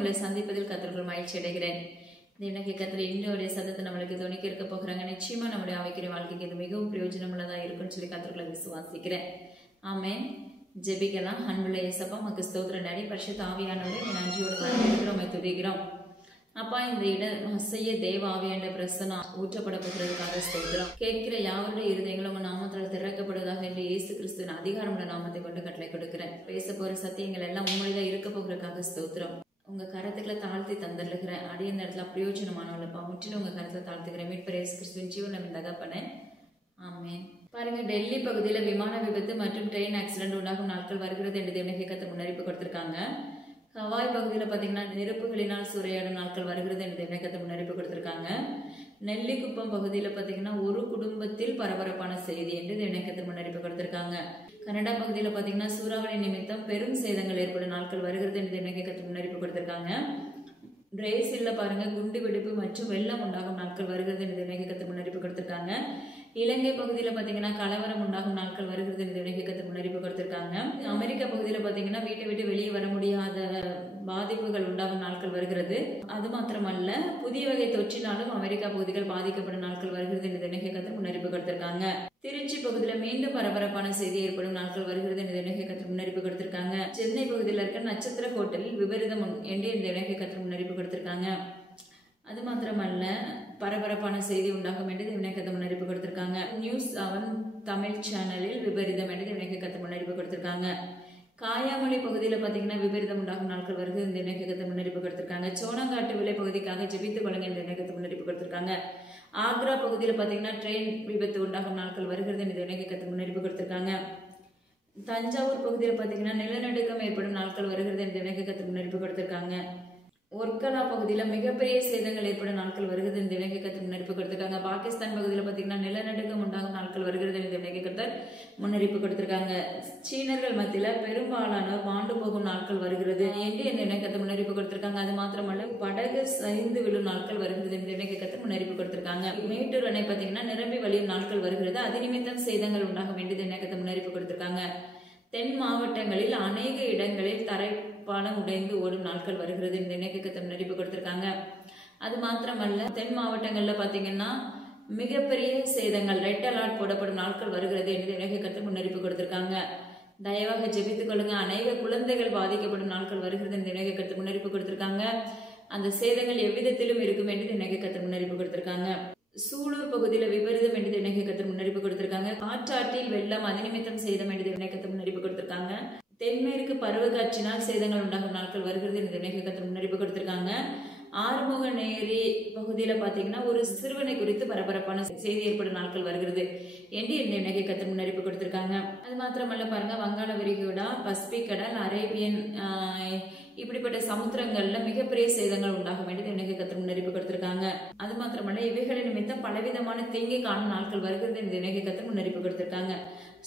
உங்களை சந்திப்பதில் கர்த்தருக்குள் மகிழ்ச்சி அடைகிறேன். தேவனாகிய கர்த்தர் இன்றைய சத்தத்தை நம்மளுக்கு துணைக்கு இருக்க போகிறாங்க. நிச்சயமா நம்முடைய ஆவிக்குரிய வாழ்க்கைக்கு இது மிகவும் பிரயோஜனம் உள்ளதா இருக்குன்னு சொல்லி கர்த்தருக்குள்ள விசுவாசிக்கிறேன். ஆமென். ஜெபிக்கலாம். அன்புள்ள இயேசப்பா, உமக்கு ஸ்தோத்திரம் டாடி. பரிசுத்த ஆவியானவரே, நன்றியோடு வரவேற்கிறோம், துதிக்கிறோம். அப்பா, இந்த இடம் செய்ய தேவ ஆவியாண்ட பிரசனம் ஊற்றப்பட போகிறதுக்காக ஸ்தோத்திரம். கேட்கிற யாவருடைய இருதயங்களும் உங்க நாமத்தால் திறக்கப்படுவதாக என்று இயேசு கிறிஸ்துவின் அதிகாரமுள்ள நாமத்தை கொண்டு கட்டளை கொடுக்கிறேன். பேச போற சத்தியங்கள் எல்லாம் உங்களுடைய இருக்க போகிறதுக்காக ஸ்தோத்திரம். உங்க கரத்துக்களை தாழ்த்தி தந்துடுகிறேன். அடைய நேரத்துல பிரயோஜனமானவளப்பா, முற்றிலும் உங்க கரத்துல தாழ்த்துக்கிறேன். மீட்பர் இயேசு கிறிஸ்துவின் ஜீவன் தகப்பனே, ஆமென். பாருங்க, டெல்லி பகுதியில விமான விபத்து மற்றும் ட்ரெயின் ஆக்சிடென்ட் உண்டாகும் நாட்கள் வருகிறது என்று தேவனாகிய கர்த்தர் முன்னறிவிப்பு கொடுத்திருக்காங்க. ஹவாய் பகுதியில பாத்தீங்கன்னா நெருப்புகளினால் சூறையாடும் நாட்கள் வருகிறது என்று தேவனாகிய கர்த்தர் முன்னறிவிப்பு கொடுத்திருக்காங்க. நெல்லிக்குப்பம் பகுதியில பாத்தீங்கன்னா ஒரு குடும்பத்தில் பரபரப்பான செய்தி என்று தேவனாகிய கர்த்தர் முன்னறிவிப்பு கொடுத்திருக்காங்க. கனடா பகுதியில பாத்தீங்கன்னா சூறாவளி நிமித்தம் பெரும் சேதங்கள் ஏற்படும் நாட்கள் வருகிறது என்று தேவனாகிய கர்த்தர் முன்னறிவிப்பு கொடுத்திருக்காங்க. பிரேசில்ல பாருங்க, குண்டு வெடிப்பு மற்றும் வெள்ளம் உண்டாகும் நாட்கள் வருகிறது என்று தேவனாகிய கர்த்தர் முன்னறிவிப்பு கொடுத்திருக்காங்க. இலங்கை பகுதியில பாத்தீங்கன்னா கலவரம் உண்டாகும் நாட்கள் வருகிறது என்று தேவனாகிய கர்த்தர் முன்னறிவிப்பு கொடுத்திருக்காங்க. அமெரிக்கா பகுதியில பாத்தீங்கன்னா வீட்டை விட்டு வெளியே வர முடியாத பாதிப்புகள் உண்டாகும் நாட்கள் வருகிறது. அது மாத்திரமல்ல, புதிய வகை தொற்றினாலும் அமெரிக்கா பகுதிகள் பாதிக்கப்படும் நாட்கள் வருகிறது என்று தேவனாகிய கர்த்தர் முன்னறிவிப்பு கொடுத்திருக்காங்க. திருச்சி பகுதியில மீண்டும் பரபரப்பான செய்தி ஏற்படும் நாட்கள் வருகிறது என்று தேவனாகிய கர்த்தர் முன்னறிவிப்பு கொடுத்திருக்காங்க. சென்னை பகுதியில் இருக்க நட்சத்திர ஹோட்டலில் விபரீதம் என்று தேவனாகிய கர்த்தர் முன்னறிவிப்பு கொடுத்திருக்காங்க. அது மாத்திரமல்ல, பரபரப்பான செய்தி உண்டாகும் என்று தேவனாகிய கர்த்தர் முன்னறிவிப்பு கொடுத்திருக்காங்க. நியூஸ் 7 தமிழ் சேனலில் விபரீதம் என்று தேவனாகிய கர்த்தர் முன்னறிவிப்பு கொடுத்திருக்காங்க. காயாமொழி பகுதியில பாத்தீங்கன்னா விபரீதம் உண்டாகும் நாட்கள் வருகிறது என்று தேவனாகிய கர்த்தர் முன்னறிவிப்பு கொடுத்திருக்காங்க. சோனங்காட்டு விலை பகுதிக்காக ஜெபித்துக் கொள்ளுங்க என்று தேவனாகிய கர்த்தர் முன்னறிவிப்பு கொடுத்திருக்காங்க. ஆக்ரா பகுதியில பாத்தீங்கன்னா ட்ரெயின் விபத்து உண்டாகும் நாட்கள் வருகிறது என்று தேவனாகிய கர்த்தர் முன்னறிவிப்பு கொடுத்திருக்காங்க. தஞ்சாவூர் பகுதியில பாத்தீங்கன்னா நிலநடுக்கம் ஏற்படும் நாட்கள் வருகிறது என்று தேவனாகிய கர்த்தர் முன்னறிவிப்பு கொடுத்திருக்காங்க. ஒர்க்கலா பகுதியில மிகப்பெரிய சேதங்கள் ஏற்படும் நாட்கள் வருகிறது என்று தேவனாகிய கர்த்தர் முன்னறிவிப்பு கொடுத்திருக்காங்க. பாகிஸ்தான் பகுதியில பாத்தீங்கன்னா நிலநடுக்கம் உண்டாகும் நாட்கள் வருகிறது என்று தேவனாகிய கர்த்தர் முன்னறிவிப்பு கொடுத்திருக்காங்க. சீனர்கள் மத்தியில பெரும்பாலானோர் மாண்டு போகும் நாட்கள் வருகிறது என்று தேவனாகிய கர்த்தர் முன்னறிவிப்பு கொடுத்திருக்காங்க. அது மாத்திரமல்ல, படகு சரிந்து விழும் நாட்கள் வருகிறது என்று தேவனாகிய கர்த்தர் முன்னறிவிப்பு கொடுத்திருக்காங்க. மேட்டூர் அணை பாத்தீங்கன்னா நிரம்பி வழியும் நாட்கள் வருகிறது. அது நிமித்தம் சேதங்கள் உண்டாகும் என்று தேவனாகிய கர்த்தர் முன்னறிவிப்பு கொடுத்திருக்காங்க. தென் மாவட்டங்களில் அநேக இடங்களில் தரைப்பாலம் உடைந்து ஓடும் நாட்கள் வருகிறது என்று தேவனாகிய கர்த்தர் முன்னறிவிப்பு கொடுத்திருக்காங்க. அது மாத்திரமல்ல, தென் மாவட்டங்கள்ல பாத்தீங்கன்னா மிகப்பெரிய சேதங்கள், ரெட் அலர்ட் போடப்படும் நாட்கள் வருகிறது என்று தேவனாகிய கர்த்தர் முன்னறிவிப்பு கொடுத்திருக்காங்க. தயவாக ஜெபித்துக் கொள்ளுங்க. அநேக குழந்தைகள் பாதிக்கப்படும் நாட்கள் வருகிறது என்று தேவனாகிய கர்த்தர் முன்னறிவிப்பு கொடுத்திருக்காங்க. அந்த சேதங்கள் எவ்விதத்திலும் இருக்கும் என்று தேவனாகிய கர்த்தர் முன்னறிவிப்பு கொடுத்திருக்காங்க. சூலூர் பகுதியில விபரீதம் என்று தேவனாகிய கர்த்தர் முன்னறிவிப்பு கொடுத்திருக்காங்க. காற்றாற்றில் வெள்ளம், அது நிமித்தம் சேதம் என்று தேவனாகிய கர்த்தர் முன்னறிவிப்பு கொடுத்திருக்காங்க. தென்மேற்கு பருவக்காற்றினால் சேதங்கள் உண்டாகும் நாட்கள் வருகிறது என்று தேவனாகிய கர்த்தர் முன்னறிவிப்பு கொடுத்திருக்காங்க. ஆறுமுகநேரி பகுதியில பாத்தீங்கன்னா ஒரு சிறுவனை குறித்து பரபரப்பான செய்தி ஏற்படும் நாட்கள் வருகிறது என்று தேவனாகிய கர்த்தர் முன்னறிவிப்பு கொடுத்திருக்காங்க. அது மாத்திரமல்ல பாருங்க, வங்காள விரிகுடா, பசிபிக் கடல், அரேபியன் இப்படிப்பட்ட சமுத்திரங்கள்ல மிகப்பெரிய சேதங்கள் உண்டாகும் என்று தேவனாகிய கர்த்தர் முன்னறிவிப்பு கொடுத்திருக்காங்க. அது மாத்திரமல்ல, இவைகளின் நிமித்தம் பலவிதமான தீங்கை காணும் நாட்கள் வருகிறது என்று தேவனாகிய கர்த்தர் முன்னறிவிப்பு கொடுத்திருக்காங்க.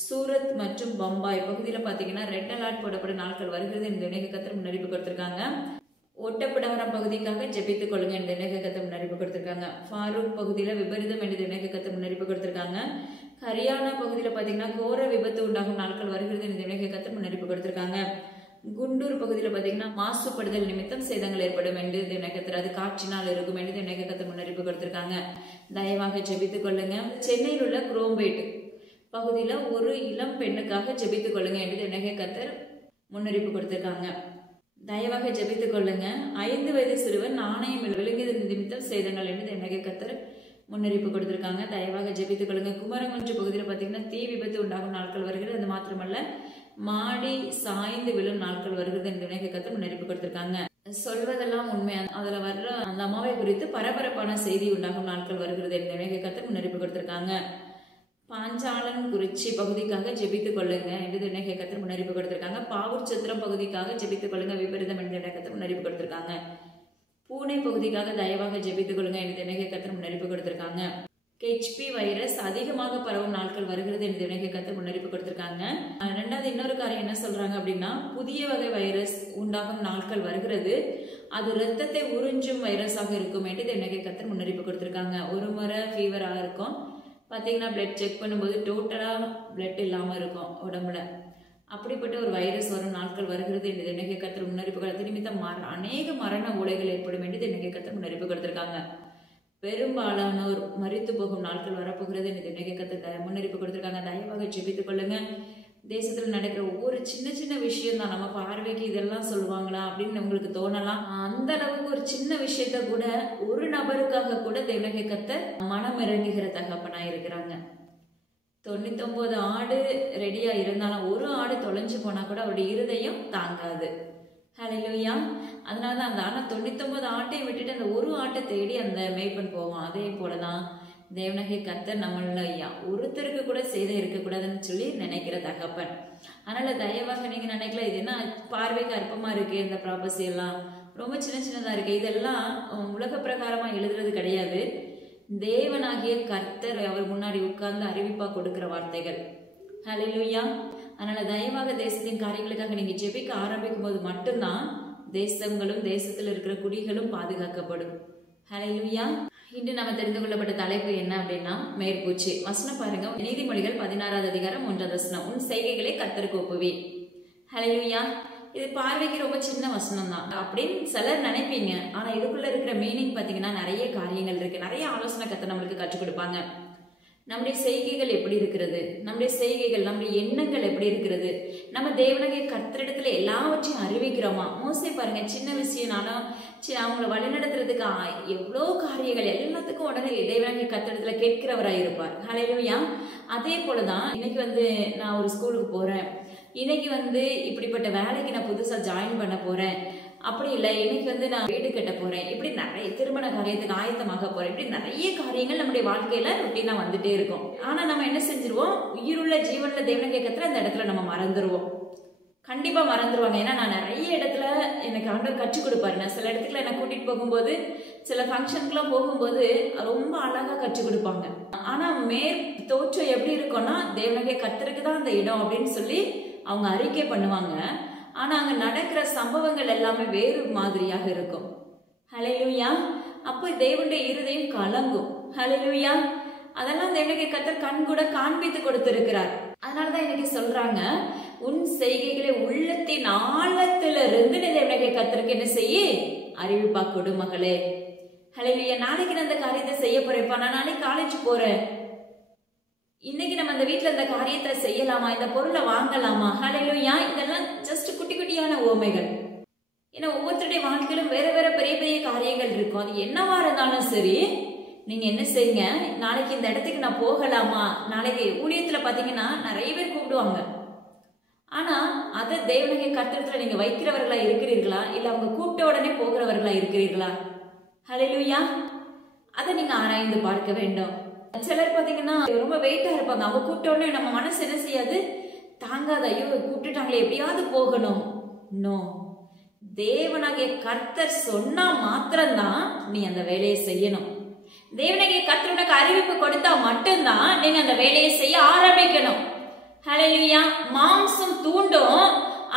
சூரத் மற்றும் பம்பாய் பகுதியில பாத்தீங்கன்னா ரெட் அலர்ட் போடப்படும் நாட்கள் வருகிறது என்று தேவனாகிய கர்த்தர் முன்னறிவிப்பு கொடுத்திருக்காங்க. ஒட்டப்பிடாரம் பகுதிக்காக ஜெபித்துக் கொள்ளுங்க என்று தேவனாகிய கர்த்தர் முன்னறிவிப்பு கொடுத்திருக்காங்க. ஃபாரூக் பகுதியில விபரீதம் என்று தேவனாகிய கர்த்தர் முன்னறிவிப்பு கொடுத்திருக்காங்க. ஹரியானா பகுதியில பாத்தீங்கன்னா கோர விபத்து உண்டாகும் நாட்கள் வருகிறது என்று தேவனாகிய கர்த்தர் முன்னறிவிப்பு கொடுத்திருக்காங்க. குண்டூர் பகுதியில பாத்தீங்கன்னா மாசுபடுதல் நிமித்தம் சேதங்கள் ஏற்படும் என்று தேவனாகிய கர்த்தர், அது காற்றினால் இருக்கும் என்று தேவனாகிய கர்த்தர் முன்னறிவிப்பு கொடுத்திருக்காங்க. தயவாக ஜெபித்துக் கொள்ளுங்க. சென்னையில் உள்ள குரோம்பேட் பகுதியில ஒரு இளம் பெண்ணுக்காக ஜெபித்துக் கொள்ளுங்க என்று தேவனாகிய கர்த்தர் முன்னறிவிப்பு கொடுத்திருக்காங்க. தயவாக ஜெபித்துக் கொள்ளுங்க. 5 வயது சிறுவன் நாணயம் விழுங்கியது நிமித்தம் சேதங்கள் என்று தேவனாகிய கர்த்தர் முன்னறிவிப்பு கொடுத்திருக்காங்க. தயவாக ஜெபித்துக் கொள்ளுங்க. குமரகுன்று பகுதியில் பாத்தீங்கன்னா தீ விபத்து உண்டாகும் நாட்கள் வருகிறது. அது மாத்திரமல்ல, மாடி சாய்ந்து விழும் நாட்கள் வருகிறது என்று தேவனாகிய கர்த்தர் முன்னறிவிப்பு கொடுத்திருக்காங்க. சொல்வதெல்லாம் உண்மை, அதுல வர்ற அந்த அம்மாவை குறித்து பரபரப்பான செய்தி உண்டாகும் நாட்கள் வருகிறது என்று தேவனாகிய கர்த்தர் முன்னறிவிப்பு கொடுத்திருக்காங்க. பாஞ்சாலன் குறிச்சி பகுதிக்காக ஜெபித்துக் கொள்ளுங்க என்று தேவனாகிய கர்த்தர் முன்னறிவிப்பு கொடுத்திருக்காங்க. பாவூர் சத்திரம் பகுதிக்காக ஜெபித்துக் கொள்ளுங்க, விபரீதம் என்று தேவனாகிய கர்த்தர் முன்னறிவிப்பு கொடுத்திருக்காங்க. பூனே பகுதிக்காக தயவாக ஜெபித்துக் கொள்ளுங்க என்று தேவனாகிய கர்த்தர் முன்னறிவிப்பு கொடுத்திருக்காங்க. HP வைரஸ் அதிகமாக பரவும் நாட்கள் வருகிறது என்று தேவனாகிய கர்த்தர் முன்னறிவிப்பு கொடுத்திருக்காங்க. ரெண்டாவது இன்னொரு காரியம் என்ன சொல்றாங்க அப்படின்னா, புதிய வகை வைரஸ் உண்டாகும் நாட்கள் வருகிறது, அது ரத்தத்தை உறிஞ்சும் வைரஸாக இருக்கும் என்று தேவனாகிய கர்த்தர் முன்னறிவிப்பு கொடுத்திருக்காங்க. ஒரு முறை ஃபீவராக இருக்கும் பாத்தீங்கன்னா, பிளட் செக் பண்ணும்போது டோட்டலா பிளட் இல்லாம இருக்கும் உடம்புல. அப்படிப்பட்ட ஒரு வைரஸ் வரும் நாட்கள் வருகிறது என்று என்னைக்கு கர்த்தர் முன்னறிப்பு கொடுத்த நிமித்தம் அநேக மரண உலைகள் ஏற்படும் என்று என்னைக்கு கர்த்தர் முன்னறிப்பு கொடுத்திருக்காங்க. பெரும்பாலானோர் மரித்து போகும் நாட்கள் வரப்போகிறது என்று என்னைக்கு கர்த்தர் முன்னறிப்பு கொடுத்திருக்காங்க. தயவாக ஜெபித்துக் கொள்ளுங்க. தேசத்துல நடக்கிற ஒவ்வொரு சின்ன சின்ன விஷயம் தான் நம்ம பார்வைக்கு இதெல்லாம் சொல்லுவாங்களா அப்படின்னு உங்களுக்கு தோணலாம். அந்த அளவுக்கு ஒரு சின்ன விஷயத்த கூட ஒரு நபருக்காக கூட தேவனாகிய கர்த்தர் மனம் இறங்குகிற தகப்பனா இருக்கிறாங்க. 99 ஆடு ரெடியா இருந்தாலும் ஒரு ஆடு தொலைஞ்சு போனா கூட அவருடைய இருதயம் தாங்காது. ஹல்லேலூயா. அதனாலதான் அந்த 99 ஆட்டையும் விட்டுட்டு அந்த ஒரு ஆட்டை தேடி அந்த மேய்ப்பன் போவான். அதே போலதான் தேவனாகிய கர்த்தர் நம்மள ஒருத்தருக்கு கூட சேதம் இருக்கக்கூடாதுன்னு சொல்லி நினைக்கிற தகப்பன். அதனால தயவாக நீங்க நினைக்கல இது என்ன பார்வைக்கு அற்பமா இருக்கு, இந்த ப்ராபஸி எல்லாம் ரொம்ப சின்ன சின்னதா இருக்கு, இதெல்லாம் உலக பிரகாரமா எழுதுறது கிடையாது. தேவனாகிய கர்த்தர் அவர் முன்னாடி உட்கார்ந்து அறிவிப்பா கொடுக்கிற வார்த்தைகள். ஹல்லேலூயா. அதனால தயவாக தேசத்தின் காரியங்களுக்காக நீங்க ஜெபிக்க ஆரம்பிக்கும் போது மட்டும்தான் தேசங்களும் தேசத்தில் இருக்கிற குடிகளும் பாதுகாக்கப்படும். ஹல்லேலூயா. இன்று நம்ம தெரிந்து கொள்ளப்பட்ட தலைப்பு என்ன அப்படின்னா மேற்பூச்சு. வசனம் பாருங்க, நீதிமொழிகள் 16வது அதிகாரம் 1வது வசனம். உன் செய்கைகளை கர்த்தருக்கு ஒப்புவி. ஹல்லேலூயா. இது பார்வைக்கு ரொம்ப சின்ன வசனம் தான் அப்படின்னு சிலர் நினைப்பீங்க. ஆனா இதுக்குள்ள இருக்கிற மீனிங் பாத்தீங்கன்னா நிறைய காரியங்கள் இருக்கு. நிறைய ஆலோசனை கர்த்தர் நம்மளுக்கு கற்றுக் கொடுப்பாங்க. நம்முடைய செய்கைகள் எப்படி இருக்கிறது, நம்முடைய செய்கைகள் நம்முடைய எண்ணங்கள் எப்படி இருக்கிறது, நம்ம தேவனாகிய கர்த்தரிடத்துல எல்லாவற்றையும் அறிவிக்கிறோமா. மோசே பாருங்க, சின்ன விஷயம்னாலும் அவங்களை வழிநடத்துறதுக்கு எவ்வளோ காரியங்கள் எல்லாத்துக்கும் உடனே தேவனாகிய கர்த்தரிடத்துல கேட்கிறவராய் இருப்பார். ஹல்லேலூயா. அதே போலதான் இன்னைக்கு நான் ஒரு ஸ்கூலுக்கு போறேன், இன்னைக்கு இப்படிப்பட்ட வேலைக்கு நான் புதுசா ஜாயின் பண்ண போறேன், அப்படி இல்லை இன்னைக்கு நான் வீடு கட்ட போறேன், இப்படி நிறைய திருமண காரியத்துக்கு ஆயத்தமாக போறேன், இப்படி நிறைய காரியங்கள் நம்முடைய வாழ்க்கையில ரொட்டீனா வந்துட்டே இருக்கும். ஆனா நம்ம என்ன செஞ்சிருவோம், உயிருள்ள ஜீவன்ல தேவனாகிய கர்த்தரை அந்த இடத்துல நம்ம மறந்துருவோம். கண்டிப்பா மறந்துருவாங்க. ஏன்னா நான் நிறைய இடத்துல எனக்கு ஆண்டவர் கற்றுக் கொடுப்பாரு. நான் சில இடத்துல என்ன கூட்டிட்டு போகும்போது சில ஃபங்க்ஷனுக்குலாம் போகும்போது ரொம்ப அழகா கற்றுக் கொடுப்பாங்க. ஆனா தோற்றம் எப்படி இருக்கும்னா தேவனாகிய கர்த்தருக்கு தான் அந்த இடம் அப்படின்னு சொல்லி அவங்க அறிக்கை பண்ணுவாங்க. ஆனா அங்க நடக்கிற சம்பவங்கள் எல்லாமே வேறு மாதிரியாக இருக்கும். ஹல்லேலூயா. அப்போ தேவனுடைய இருதயம் கலங்கும். ஹல்லேலூயா. அதெல்லாம் தேவனுடைய கர்த்தர் கண் கூட காண்பித்து கொடுத்திருக்கிறார். அதனாலதான் இன்னைக்கு சொல்றாங்க, உன் செய்கைகளை உள்ளத்தின் ஆழத்திலிருந்து தேவனுடைய கர்த்தருக்கு என்ன செய்ய அறிவிப்பா கொடு மகளே. ஹல்லேலூயா. நாளைக்கு நான் அந்த காரியத்தை செய்ய போறேன்ப்பா, நான் நாளைக்கு காலேஜ் போறேன், இன்னைக்கு நம்ம அந்த வீட்டுல இந்த காரியத்தை செய்யலாமா, இந்த பொருளை வாங்கலாமா. ஹல்லேலூயா. இதெல்லாம் ஜஸ்ட் குட்டி குட்டியான ஓமைகள். ஏன்னா ஒவ்வொருத்தருடைய வாழ்க்கையிலும் வேற வேற பெரிய பெரிய காரியங்கள் இருக்கும். அது என்னவா இருந்தாலும் சரி, நீங்க என்ன செய்யுங்க, நாளைக்கு இந்த இடத்துக்கு நான் போகலாமா. நாளைக்கு ஊழியத்துல பாத்தீங்கன்னா நிறைய பேர் கூப்பிடுவாங்க. ஆனா அதை தேவனாகிய கர்த்தரிடத்துல நீங்க வைக்கிறவர்களா இருக்கிறீர்களா, இல்ல அவங்க கூப்பிட்ட உடனே போகிறவர்களா இருக்கிறீர்களா. ஹல்லேலூயா. அதை நீங்க ஆராய்ந்து பார்க்க வேண்டும். சிலர் பாத்தீங்கன்னா ரொம்ப வெயிட்டா இருப்பாங்க. அவங்க கூப்பிட்ட உடனே நம்ம மனசு என்ன செய்யாது, தாங்காத, ஐயோ கூப்பிட்டுட்டாங்களே எப்படியாவது போகணும். நோ, தேவனாகிய கர்த்தர் சொன்னா மாத்திரம்தான் நீ அந்த வேலையை செய்யணும். தேவனாகிய கர்த்தர் உனக்கு அறிவிப்பு கொடுத்தா மட்டும்தான் நீங்க அந்த வேலையை செய்ய ஆரம்பிக்கணும். ஹல்லேலூயா. மாம்சம் தூண்டும்,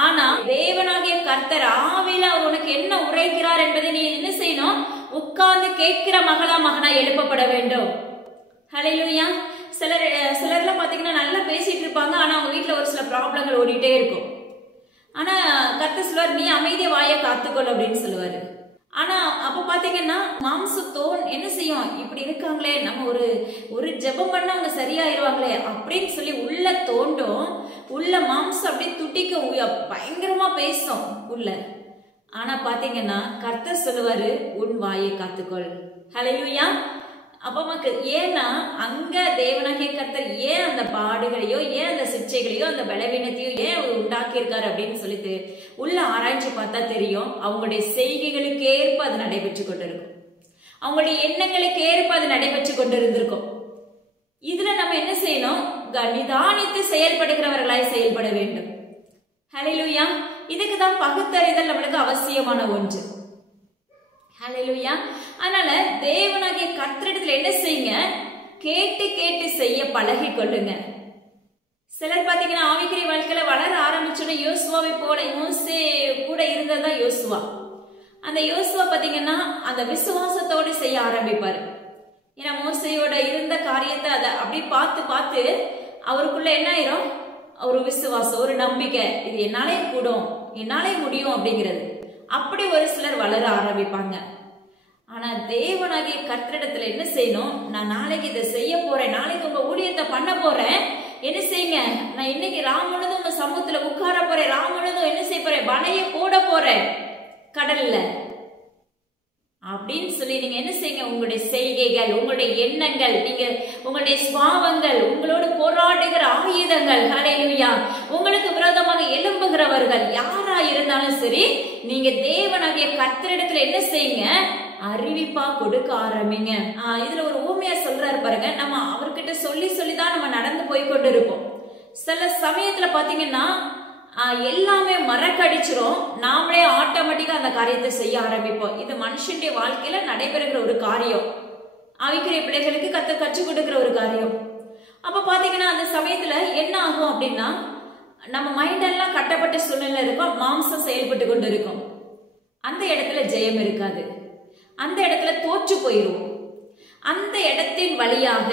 ஆனா தேவனாகிய கர்த்தர் ஆவியில அவர் உனக்கு என்ன உரைக்கிறார் என்பதை நீ என்ன செய்யணும், உட்கார்ந்து கேட்கிற மகனா எழுப்பப்பட வேண்டும். ஹல்லேலூயா. சிலர்லாம் பாத்தீங்கன்னா நல்லா பேசிட்டு இருப்பாங்க, ஆனா அவங்க வீட்டுல ஒரு சில ப்ராப்ளங்கள் ஓடிட்டே இருக்கும். ஆனா கர்த்தர் சொல்லுவார், நீ அமைதிய வாயை காத்துக்கொள் அப்படின்னு சொல்லுவாரு. ஆனா அப்ப பாத்தீங்கன்னா மாம்சத்தோன் என்ன செய்யும், இப்படி இருக்காங்களே, நம்ம ஒரு ஜெபம் பண்ண அவங்க சரியாயிருவாங்களே அப்படின்னு சொல்லி உள்ள தோண்டும். உள்ள மாம்சம் அப்படியே துட்டிக்க பயங்கரமா பேசும் உள்ள. ஆனா பாத்தீங்கன்னா கர்த்தர் சொல்லுவாரு, உன் வாயை காத்துக்கொள். ஹல்லேலூயா. அப்ப மக்கள் ஏன்னா அங்க தேவனாகிய கர்த்தர் ஏன் அந்த பாடுகளையோ, ஏன் அந்த சிக்ஷைகளையோ, அந்த பலவீனத்தையோ ஏன் அவர் உண்டாக்கி இருக்காரு அப்படின்னு சொல்லிட்டு உள்ள ஆராய்ச்சி பார்த்தா தெரியும். அவங்களுடைய செய்கைகளுக்கு ஏற்ப அது நடைபெற்று கொண்டிருக்கும், அவங்களுடைய எண்ணங்களுக்கு ஏற்ப அது நடைபெற்று கொண்டிருந்திருக்கும். இதுல நம்ம என்ன செய்யணும், நிதானித்து செயல்படுகிறவர்களாய் செயல்பட வேண்டும். ஹல்லேலூயா. இதுக்குதான் பகுத்தறிதல் நம்மளுக்கு அவசியமான ஒன்று. ஹல்லேலூயா. அதனால தேவனாகிய கர்த்தரிடத்துல என்ன செய்யுங்க, கேட்டு கேட்டு செய்ய பழகி கொள்ளுங்க. சிலர் பாத்தீங்கன்னா ஆவிக்குரிய வாழ்க்கையில வளர ஆரம்பிச்சோன்னா யோசுவாவை போல மோசே கூட இருந்ததா யோசுவா. அந்த யோசுவா பாத்தீங்கன்னா அந்த விசுவாசத்தோடு செய்ய ஆரம்பிப்பாரு. ஏன்னா மோசையோட இருந்த காரியத்தை அதை அப்படி பார்த்து பார்த்து அவருக்குள்ள என்ன ஆயிரும், ஒரு விசுவாசம், ஒரு நம்பிக்கை, இது என்னாலே கூடும், என்னாலே முடியும் அப்படிங்கிறது. அப்படி ஒரு சிலர் வளர ஆரம்பிப்பாங்க. ஆனா தேவனாகிய கர்த்தரிடத்துல என்ன செய்யணும்? நான் நாளைக்கு இதை செய்ய போறேன், நாளைக்கு உங்க ஊழியத்தை பண்ண போறேன், என்ன செய்யுங்க, நான் இன்னைக்கு ராமுழுதும் உங்க சமூகத்துல உட்கார போறேன், ராமுழுதும் என்ன செய்ய போறேன், வலைய போட போறேன் கடல்ல அப்படின்னு சொல்லி நீங்க என்ன செய்யுங்க, உங்களுடைய செய்கைகள், உங்களுடைய எண்ணங்கள், நீங்க உங்களுடைய சுபாவங்கள், உங்களோடு போராடுகிற ஆயுதங்கள், ஹல்லேலூயா, உங்களுக்கு விரோதமாக எழும்புகிறவர்கள் யாரா இருந்தாலும் சரி, நீங்க தேவனாகிய கர்த்தரிடத்துல என்ன செய்யுங்க, அறிவிப்பா கொடுக்க ஆரம்பிங்க. இதுல ஒரு ஊமையா சொல்றாரு பாருங்க, நம்ம அவர்கிட்ட சொல்லி சொல்லிதான் நம்ம நடந்து போய் கொண்டு இருப்போம். சில சமயத்துல பாத்தீங்கன்னா எல்லாமே மறக்கடிச்சிரும், நாமளே ஆட்டோமேட்டிக்கா அந்த காரியத்தை செய்ய ஆரம்பிப்போம். இது மனுஷனுடைய வாழ்க்கையில நடைபெறுகிற ஒரு காரியம், ஆவிக்குரிய பிள்ளைகளுக்கு கற்றுக் கொடுக்கிற ஒரு காரியம். அப்ப பாத்தீங்கன்னா அந்த சமயத்துல என்ன ஆகும் அப்படின்னா, நம்ம மைண்ட் எல்லாம் கட்டப்பட்ட சூழ்நிலை இருக்கும், மாம்சம் செயல்பட்டு கொண்டு இருக்கும். அந்த இடத்துல ஜெயம் இருக்காது, அந்த இடத்துல தோற்று போயிடுவோம். அந்த இடத்தின் வழியாக,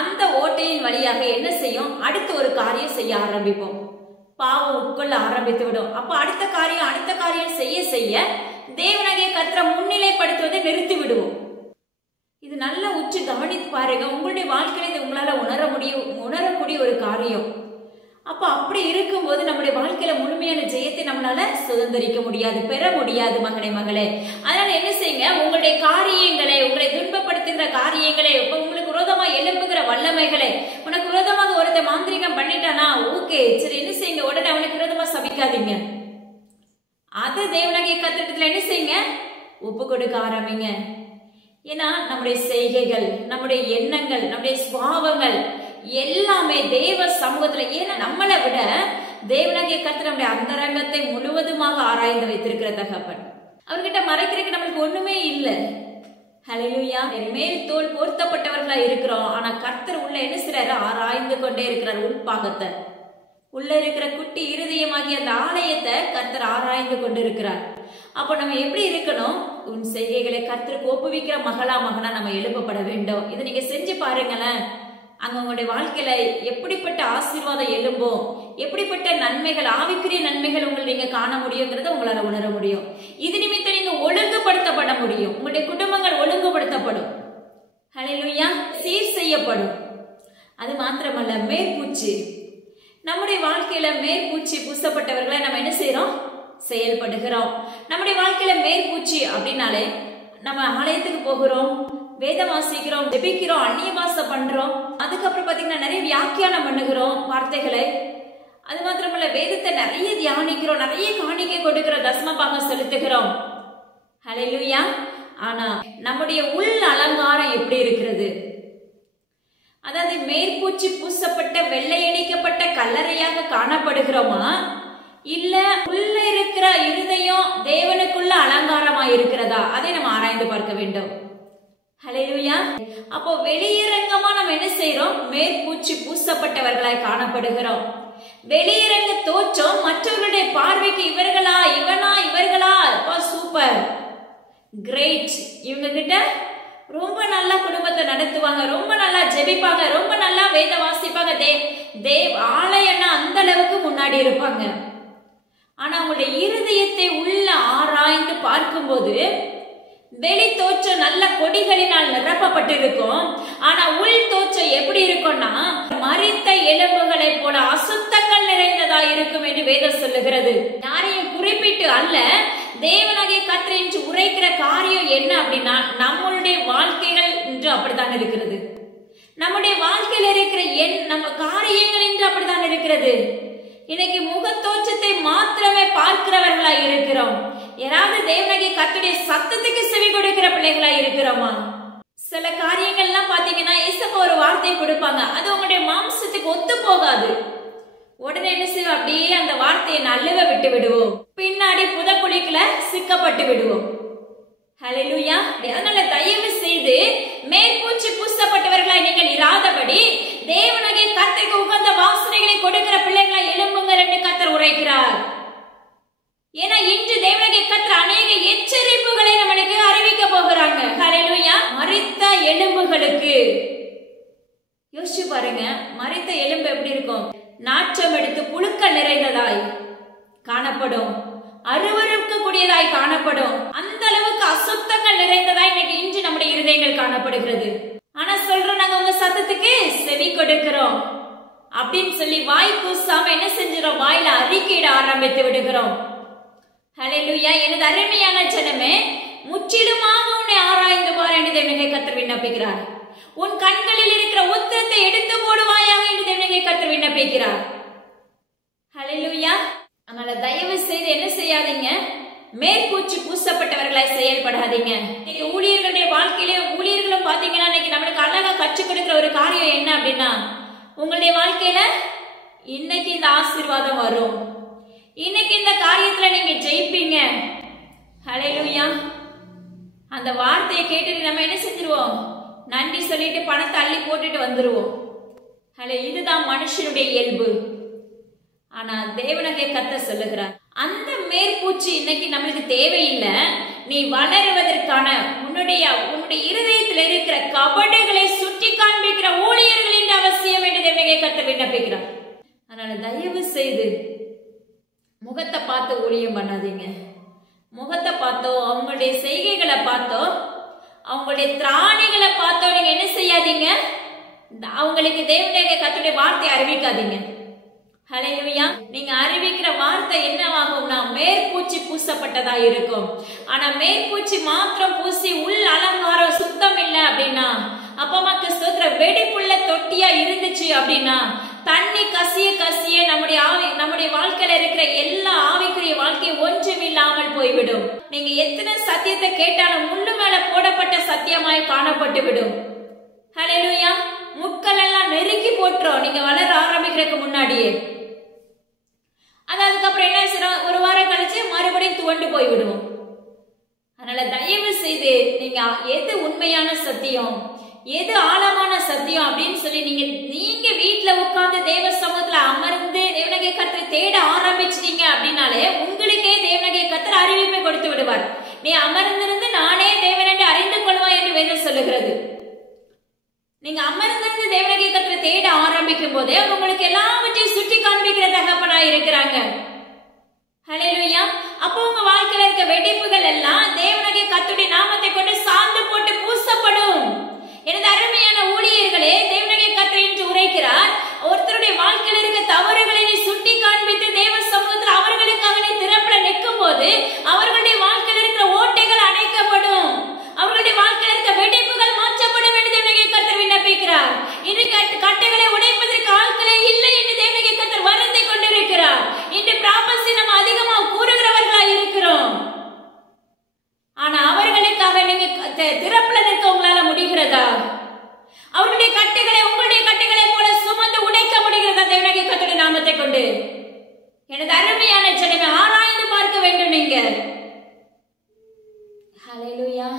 அந்த ஓட்டையின் வழியாக என்ன செய்யும், அடுத்த ஒரு காரியம் செய்ய ஆரம்பிப்போம், பாவம் உட்கொள்ள ஆரம்பித்து விடும். அப்ப அடுத்த காரியம் செய்ய செய்ய தேவனாகிய கர்த்தரை முன்னிலைப்படுத்துவதை நிறுத்தி விடுவோம். இது நல்லா உற்று கவனித்து பாருங்க, உங்களுடைய வாழ்க்கையில இது உங்களால உணரக்கூடிய ஒரு காரியம். அப்ப அப்படி இருக்கும்போது நம்முடைய வாழ்க்கையில முழுமையான ஜெயத்தை நம்மளால சுதந்திரிக்க முடியாது, பெற முடியாது மகனே மகளே. அதனால என்ன செய்யுங்க, உங்களுடைய காரியங்களை, உங்களை துன்பப்படுத்துகிற காரியங்களை, உங்களுக்கு விரோதமா எழும்புகிற வல்லமைகளை, உனக்கு விரோதமாக ஒருத்த மாந்திரிகம் பண்ணிட்டானா, ஓகே சரி, என்ன செய்யுங்க, உடனே அவனுக்கு விரோதமா சபிக்காதீங்க. அது தேவனாகிய கர்த்தரிடத்துல என்ன செய்யுங்க, ஒப்பு கொடுக்க ஆரம்பிங்க. ஏன்னா நம்முடைய செய்கைகள், நம்முடைய எண்ணங்கள், நம்முடைய சுபாவங்கள் எல்லாமே தேவ சமூகத்துல, ஏன்னா நம்மளை விட தேவனாகிய கர்த்தர் நம்முடைய அந்தரங்கத்தை முழுவதுமாக ஆராய்ந்து வைத்திருக்கிற தகப்பன். அவர்கிட்ட மறைக்கிறதுக்கு நம்மளுக்கு ஒண்ணுமே இல்லை. ஹல்லேலூயா. மேல் தோல் போர்த்தப்பட்டவர்களா இருக்கிறோம், ஆனா கர்த்தர் உள்ள என்ன செய்றாரு, ஆராய்ந்து கொண்டே இருக்கிறார் உள்பாகத்தை. உள்ள இருக்கிற குட்டி இருதயமாகிய அந்த ஆலயத்தை கர்த்தர் ஆராய்ந்து கொண்டு இருக்கிறார். அப்ப நம்ம எப்படி இருக்கணும், உன் செய்கைகளை கர்த்தருக்கு ஒப்புவிக்கிற மகனா நம்ம எழுப்பப்பட வேண்டும். இதை நீங்க செஞ்சு பாருங்களேன், அங்க உங்களுடைய வாழ்க்கையில எப்படிப்பட்ட ஆசீர்வாதம் எழும்பும், எப்படிப்பட்ட நன்மைகள், ஆவிக்குரிய நன்மைகள் உங்களை நீங்க காண முடியுங்கிறத உங்களால உணர முடியும். இது நிமித்தம் நீங்க ஒழுங்குபடுத்தப்பட முடியும், உங்களுடைய குடும்பங்கள் ஒழுங்குபடுத்தப்படும், ஹல்லேலூயா, சீர் செய்யப்படும். அது மாத்திரமல்ல, மேற்பூச்சி, நம்முடைய வாழ்க்கையில மேற்பூச்சி பூசப்பட்டவர்களை நம்ம என்ன செய்யறோம், செயல்படுகிறோம். நம்முடைய வாழ்க்கையில மேற்பூச்சி அப்படின்னாலே நம்ம ஆலயத்துக்கு போகிறோம், வேதம் வாசிக்கிறோம், ஜெபிக்கிறோம், அந்நிய பாஷை பண்றோம், அதுக்கப்புறம் பாத்தீங்கன்னா நிறைய வியாக்கியானம் பண்ணுகிறோம் வார்த்தைகளை. அது மாத்திரமல்ல, வேதத்தை நிறைய தியானிக்கிறோம், நிறைய காணிக்கை கொடுக்கிறோம், தசம பாகம் செலுத்துகிறோம், ஹல்லேலூயா. ஆனா நம்முடைய உள் அலங்காரம் எப்படி இருக்கிறது, அதாவது மேற்பூச்சி பூசப்பட்ட வெள்ளையடிக்கப்பட்ட கல்லறையாக காணப்படுகிறோமா, இல்ல உள்ள இருக்கிற இருதயம் தேவனுக்குள்ள அலங்காரமா இருக்கிறதா, அதை நம்ம ஆராய்ந்து பார்க்க வேண்டும். ஹல்லேலூயா. அப்போ வெளியரங்கமா நம்ம என்ன செய்யறோம், மேற்பூச்சி பூசப்பட்டவர்களாய் காணப்படுகிறோம். வெளியரங்க தோற்றம் மற்றவர்களுடைய பார்வைக்கு இவர்களா, இவர்களா, சூப்பர், கிரேட், இவங்க கிட்ட ரொம்ப நல்லா குடும்பத்தை நடத்துவாங்க, ரொம்ப நல்லா ஜெபிப்பாங்க, ரொம்ப நல்லா வேத வாசிப்பாங்க, ஆலயம்னா அந்த அளவுக்கு முன்னாடி இருப்பாங்க. ஆனா அவங்களுடைய இருதயத்தை உள்ள ஆராய்ந்து பார்க்கும்போது வெளி தோற்றம் நல்ல கொடிகளினால் நிரப்பப்பட்டிருக்கும், ஆனா உள் தோற்றம் எப்படி இருக்கும்னா மரித்த எலும்புகளை போல அசுத்தங்கள் நிறைந்ததா இருக்கும் என்று வேதம் சொல்லுகிறது. யாரையும் குறிப்பிட்டு அல்ல, தேவனாகிய கர்த்தர் என்று உரைக்கிற காரியம் என்ன அப்படின்னா, நம்மளுடைய வாழ்க்கைகள் என்று அப்படித்தான் இருக்கிறது, நம்முடைய வாழ்க்கையில் இருக்கிற நம்ம காரியங்கள் என்று அப்படித்தான் இருக்கிறது. இன்னைக்கு முக தோற்றத்தை மாத்திரமே பார்க்கிறவர்களா இருக்கிறோம். யாராவது தேவனாகிய கர்த்தருடைய சத்தத்துக்கு செவி கொடுக்கிற பிள்ளைகளா இருக்கிறோமா? சில காரியங்கள்லாம் பாத்தீங்கன்னா இயேசுப்பா ஒரு வார்த்தை கொடுப்பாங்க, அது உங்களுடைய மாம்சத்துக்கு ஒத்து போகாது. உடனே என்ன செய்வோம், அப்படியே அந்த வார்த்தையை நழுவ விட்டு விடுவோம், பின்னாடி புதக்குழிக்குள்ள சிக்கப்பட்டு விடுவோம். ஹல்லேலூயா. அதனால தயவு செய்து மேற்பூச்சி பூசப்பட்டவர்களாய் நீங்கள் இராதபடி தேவனாகிய கர்த்தருக்கு உகந்த வாசனைகளை கொடுக்கிற பிள்ளைகளை எழும்புங்கள் என்று கர்த்தர் உரைக்கிறார். ஏன்னா இன்று தேவனாகிய கர்த்தர் அநேக எச்சரிப்புகளை நம்மளுக்கு அறிவிக்க போகிறாங்க. ஹல்லேலூயா. மரித்த எலும்புகளுக்கு யோசிச்சு பாருங்க, மரித்த எலும்பு எப்படி இருக்கும், நாற்றம் எடுத்து புழுக்கள் நிறைந்ததாய் காணப்படும், அருவருக்கக்கூடியதாய் காணப்படும். அந்த அளவுக்கு அசுத்தங்கள் நிறைந்ததாய் இன்னைக்கு இன்று நம்முடைய இருதயங்கள் காணப்படுகிறது. ஆனா சொல்றோம், நாங்க உங்க சத்தத்துக்கு செவி கொடுக்கிறோம் அப்படின்னு சொல்லி வாய் கூசாம என்ன செஞ்சிடும், வாயில அறிக்கையிட ஆரம்பித்து விடுகிறோம். ஹல்லேலூயா. எனது அருமையான ஜனமே, முற்றிலுமாக உன்னை ஆராய்ந்து பார் என்று தேவனாகிய கர்த்தர் விண்ணப்பிக்கிறார். உன் கண்களில் இருக்கிற உத்திரத்தை எடுத்து போடுவாயாக என்று தேவனாகிய கர்த்தர் விண்ணப்பிக்கிறார். ஹல்லேலூயா. அதனால தயவு செய்து என்ன செய்யாதீங்க, மேற்பூச்சு பூசப்பட்டவர்களாய் செயல்படாதீங்க. இன்னைக்கு ஊழியர்களுடைய வாழ்க்கையில ஊழியர்களும் பாத்தீங்கன்னா இன்னைக்கு நம்மளுக்கு அழகா கற்றுக் கொடுக்கிற ஒரு காரியம் என்ன அப்படின்னா, உங்களுடைய வாழ்க்கையில இன்னைக்கு இந்த ஆசீர்வாதம் வரும், இன்னைக்கு இந்த காரியத்துல நீங்க ஜெயிப்பீங்க. ஹல்லேலூயா. அந்த வார்த்தையை கேட்டுட்டு நம்ம என்ன செஞ்சிருவோம், நன்றி சொல்லிட்டு பணத்தை அள்ளி போட்டுட்டு வந்துருவோம். இதுதான் மனுஷனுடைய இயல்பு. ஆனா தேவனாகிய கர்த்தர் சொல்லுகிறார், அந்த மேற்பூச்சி இன்னைக்கு நம்மளுக்கு தேவையில்லை. நீ வளருவதற்கான உன்னுடைய இருதயத்தில் இருக்கிற கபடுகளை சுட்டி காண்பிக்கிற ஊழியர்களின் அவசியம் என்று தேவனாகிய கர்த்தர் விண்ணப்பிக்கிறார். அதனால தயவு செய்து முகத்தை பார்த்து ஊழியம் பண்ணாதீங்க. முகத்தை பார்த்தோ, அவங்களுடைய செய்கைகளை பார்த்தோ, அவங்களுடைய திராணிகளை பார்த்தோ நீங்க என்ன செய்யாதீங்க, அவங்களுக்கு தேவனாகிய கர்த்தருடைய வார்த்தை அறிவிக்காதீங்க. ஹல்லேலூயா. நீங்க அறிவிக்கிற வார்த்தை என்னவாகும்னா மேற்பூச்சி பூசப்பட்டதா இருக்கும். ஆனா மேற்பூச்சி மாத்திரம் பூசி உள் அலங்காரம் சுத்தம் இல்லை அப்படின்னா, அப்பமாக்கு ஸ்தோத்திர வெடிப்புள்ள தொட்டியா இருந்துச்சு அப்படின்னா, தண்ணி கசிய கசிய நம்முடைய வாழ்க்கையில இருக்கிற எல்லா ஆவிக்குரிய வாழ்க்கை ஒன்றுமில்லாமல் போய்விடும். நீங்க எத்தனை சத்தியத்தை கேட்டாலும் முள்ளு மேல போடப்பட்ட சத்தியமாய் காணப்பட்டு விடும். ஹல்லேலூயா. முட்கள் எல்லாம் நெருக்கி போட்டுரும் நீங்க வளர ஆரம்பிக்கிறதுக்கு முன்னாடியே. அது அதுக்கப்புறம் என்ன செய்யணும், ஒரு வாரம் கழிச்சு மறுபடியும் துவண்டு போய்விடுவோம். அதனால தயவு செய்து நீங்க எது உண்மையான சத்தியம், எது ஆழமான சத்தியம் அப்படின்னு சொல்லி நீங்க வீட்டுல உட்கார்ந்து தேவ சமூகத்துல அமர்ந்து தேவனாகிய கர்த்தரை தேட ஆரம்பிச்சிட்டீங்க அப்படின்னாலே உங்களுக்கே தேவனாகிய கர்த்தர் அறிவிப்பை கொடுத்து விடுவார். நீ அமர்ந்திருந்து நானே தேவன் என்று அறிந்து கொள்வாய் என்று வேதம் சொல்லுகிறது. நீங்க அமர்ந்திருந்து தேவனாகிய கர்த்தரை தேட ஆரம்பிக்கும் போதே உங்களுக்கு எல்லாவற்றையும் சுட்டி காண்பிக்கிற தகப்பனா இருக்கிறாங்க. ஹல்லேலூயா. அப்போ உங்க வாழ்க்கையில இருக்க வெடிப்புகள் எல்லாம் தேவனாகிய கர்த்தருடைய நாமத்தை கொண்டு சாந்து போட்டு பூசப்படும். எனது அருமையான ஊழியர்களே, தேவனாகிய கர்த்தர் என்று உரைக்கிறார், ஒருத்தருடைய வாழ்க்கையில இருக்க தவறுகளை நீ சுட்டி காண்பித்து தேவ சமூகத்தில் அவர்களுக்காக நீ திறப்பட நிற்கும் போது அவர்களுடைய வாழ்க்கையில இருக்கிற ஓட்டைகள் அடைக்கப்படும், அவர்களுடைய வாழ்க்கையில இருக்க வெடிப்புகள் மாற்றப்படும் என்று தேவனாகிய கர்த்தர் விண்ணப்பிக்கிறார். இன்றைக்கு கட்டைகளை உடைப்பதற்கு ஆட்களே இல்லை என்று தேவனாகிய கர்த்தர் வருந்தி கொண்டிருக்கிறார். இன்று ப்ராபஸை நம்ம அதிகமா கூறுகிறவர்களா இருக்கிறோம். ஆனா அவர்களுக்காக நீங்க திறப்புல நிற்க உங்களால முடிகிறதா? அவருடைய கட்டைகளை உங்களுடைய கட்டைகளை போல சுமந்து உடைக்க முடிகிறதா தேவனாகிய கர்த்தருடைய நாமத்தை கொண்டு? எனது அருமையான ஜனமே, ஆராய்ந்து பார்க்க வேண்டும் நீங்க. ஹல்லேலூயா.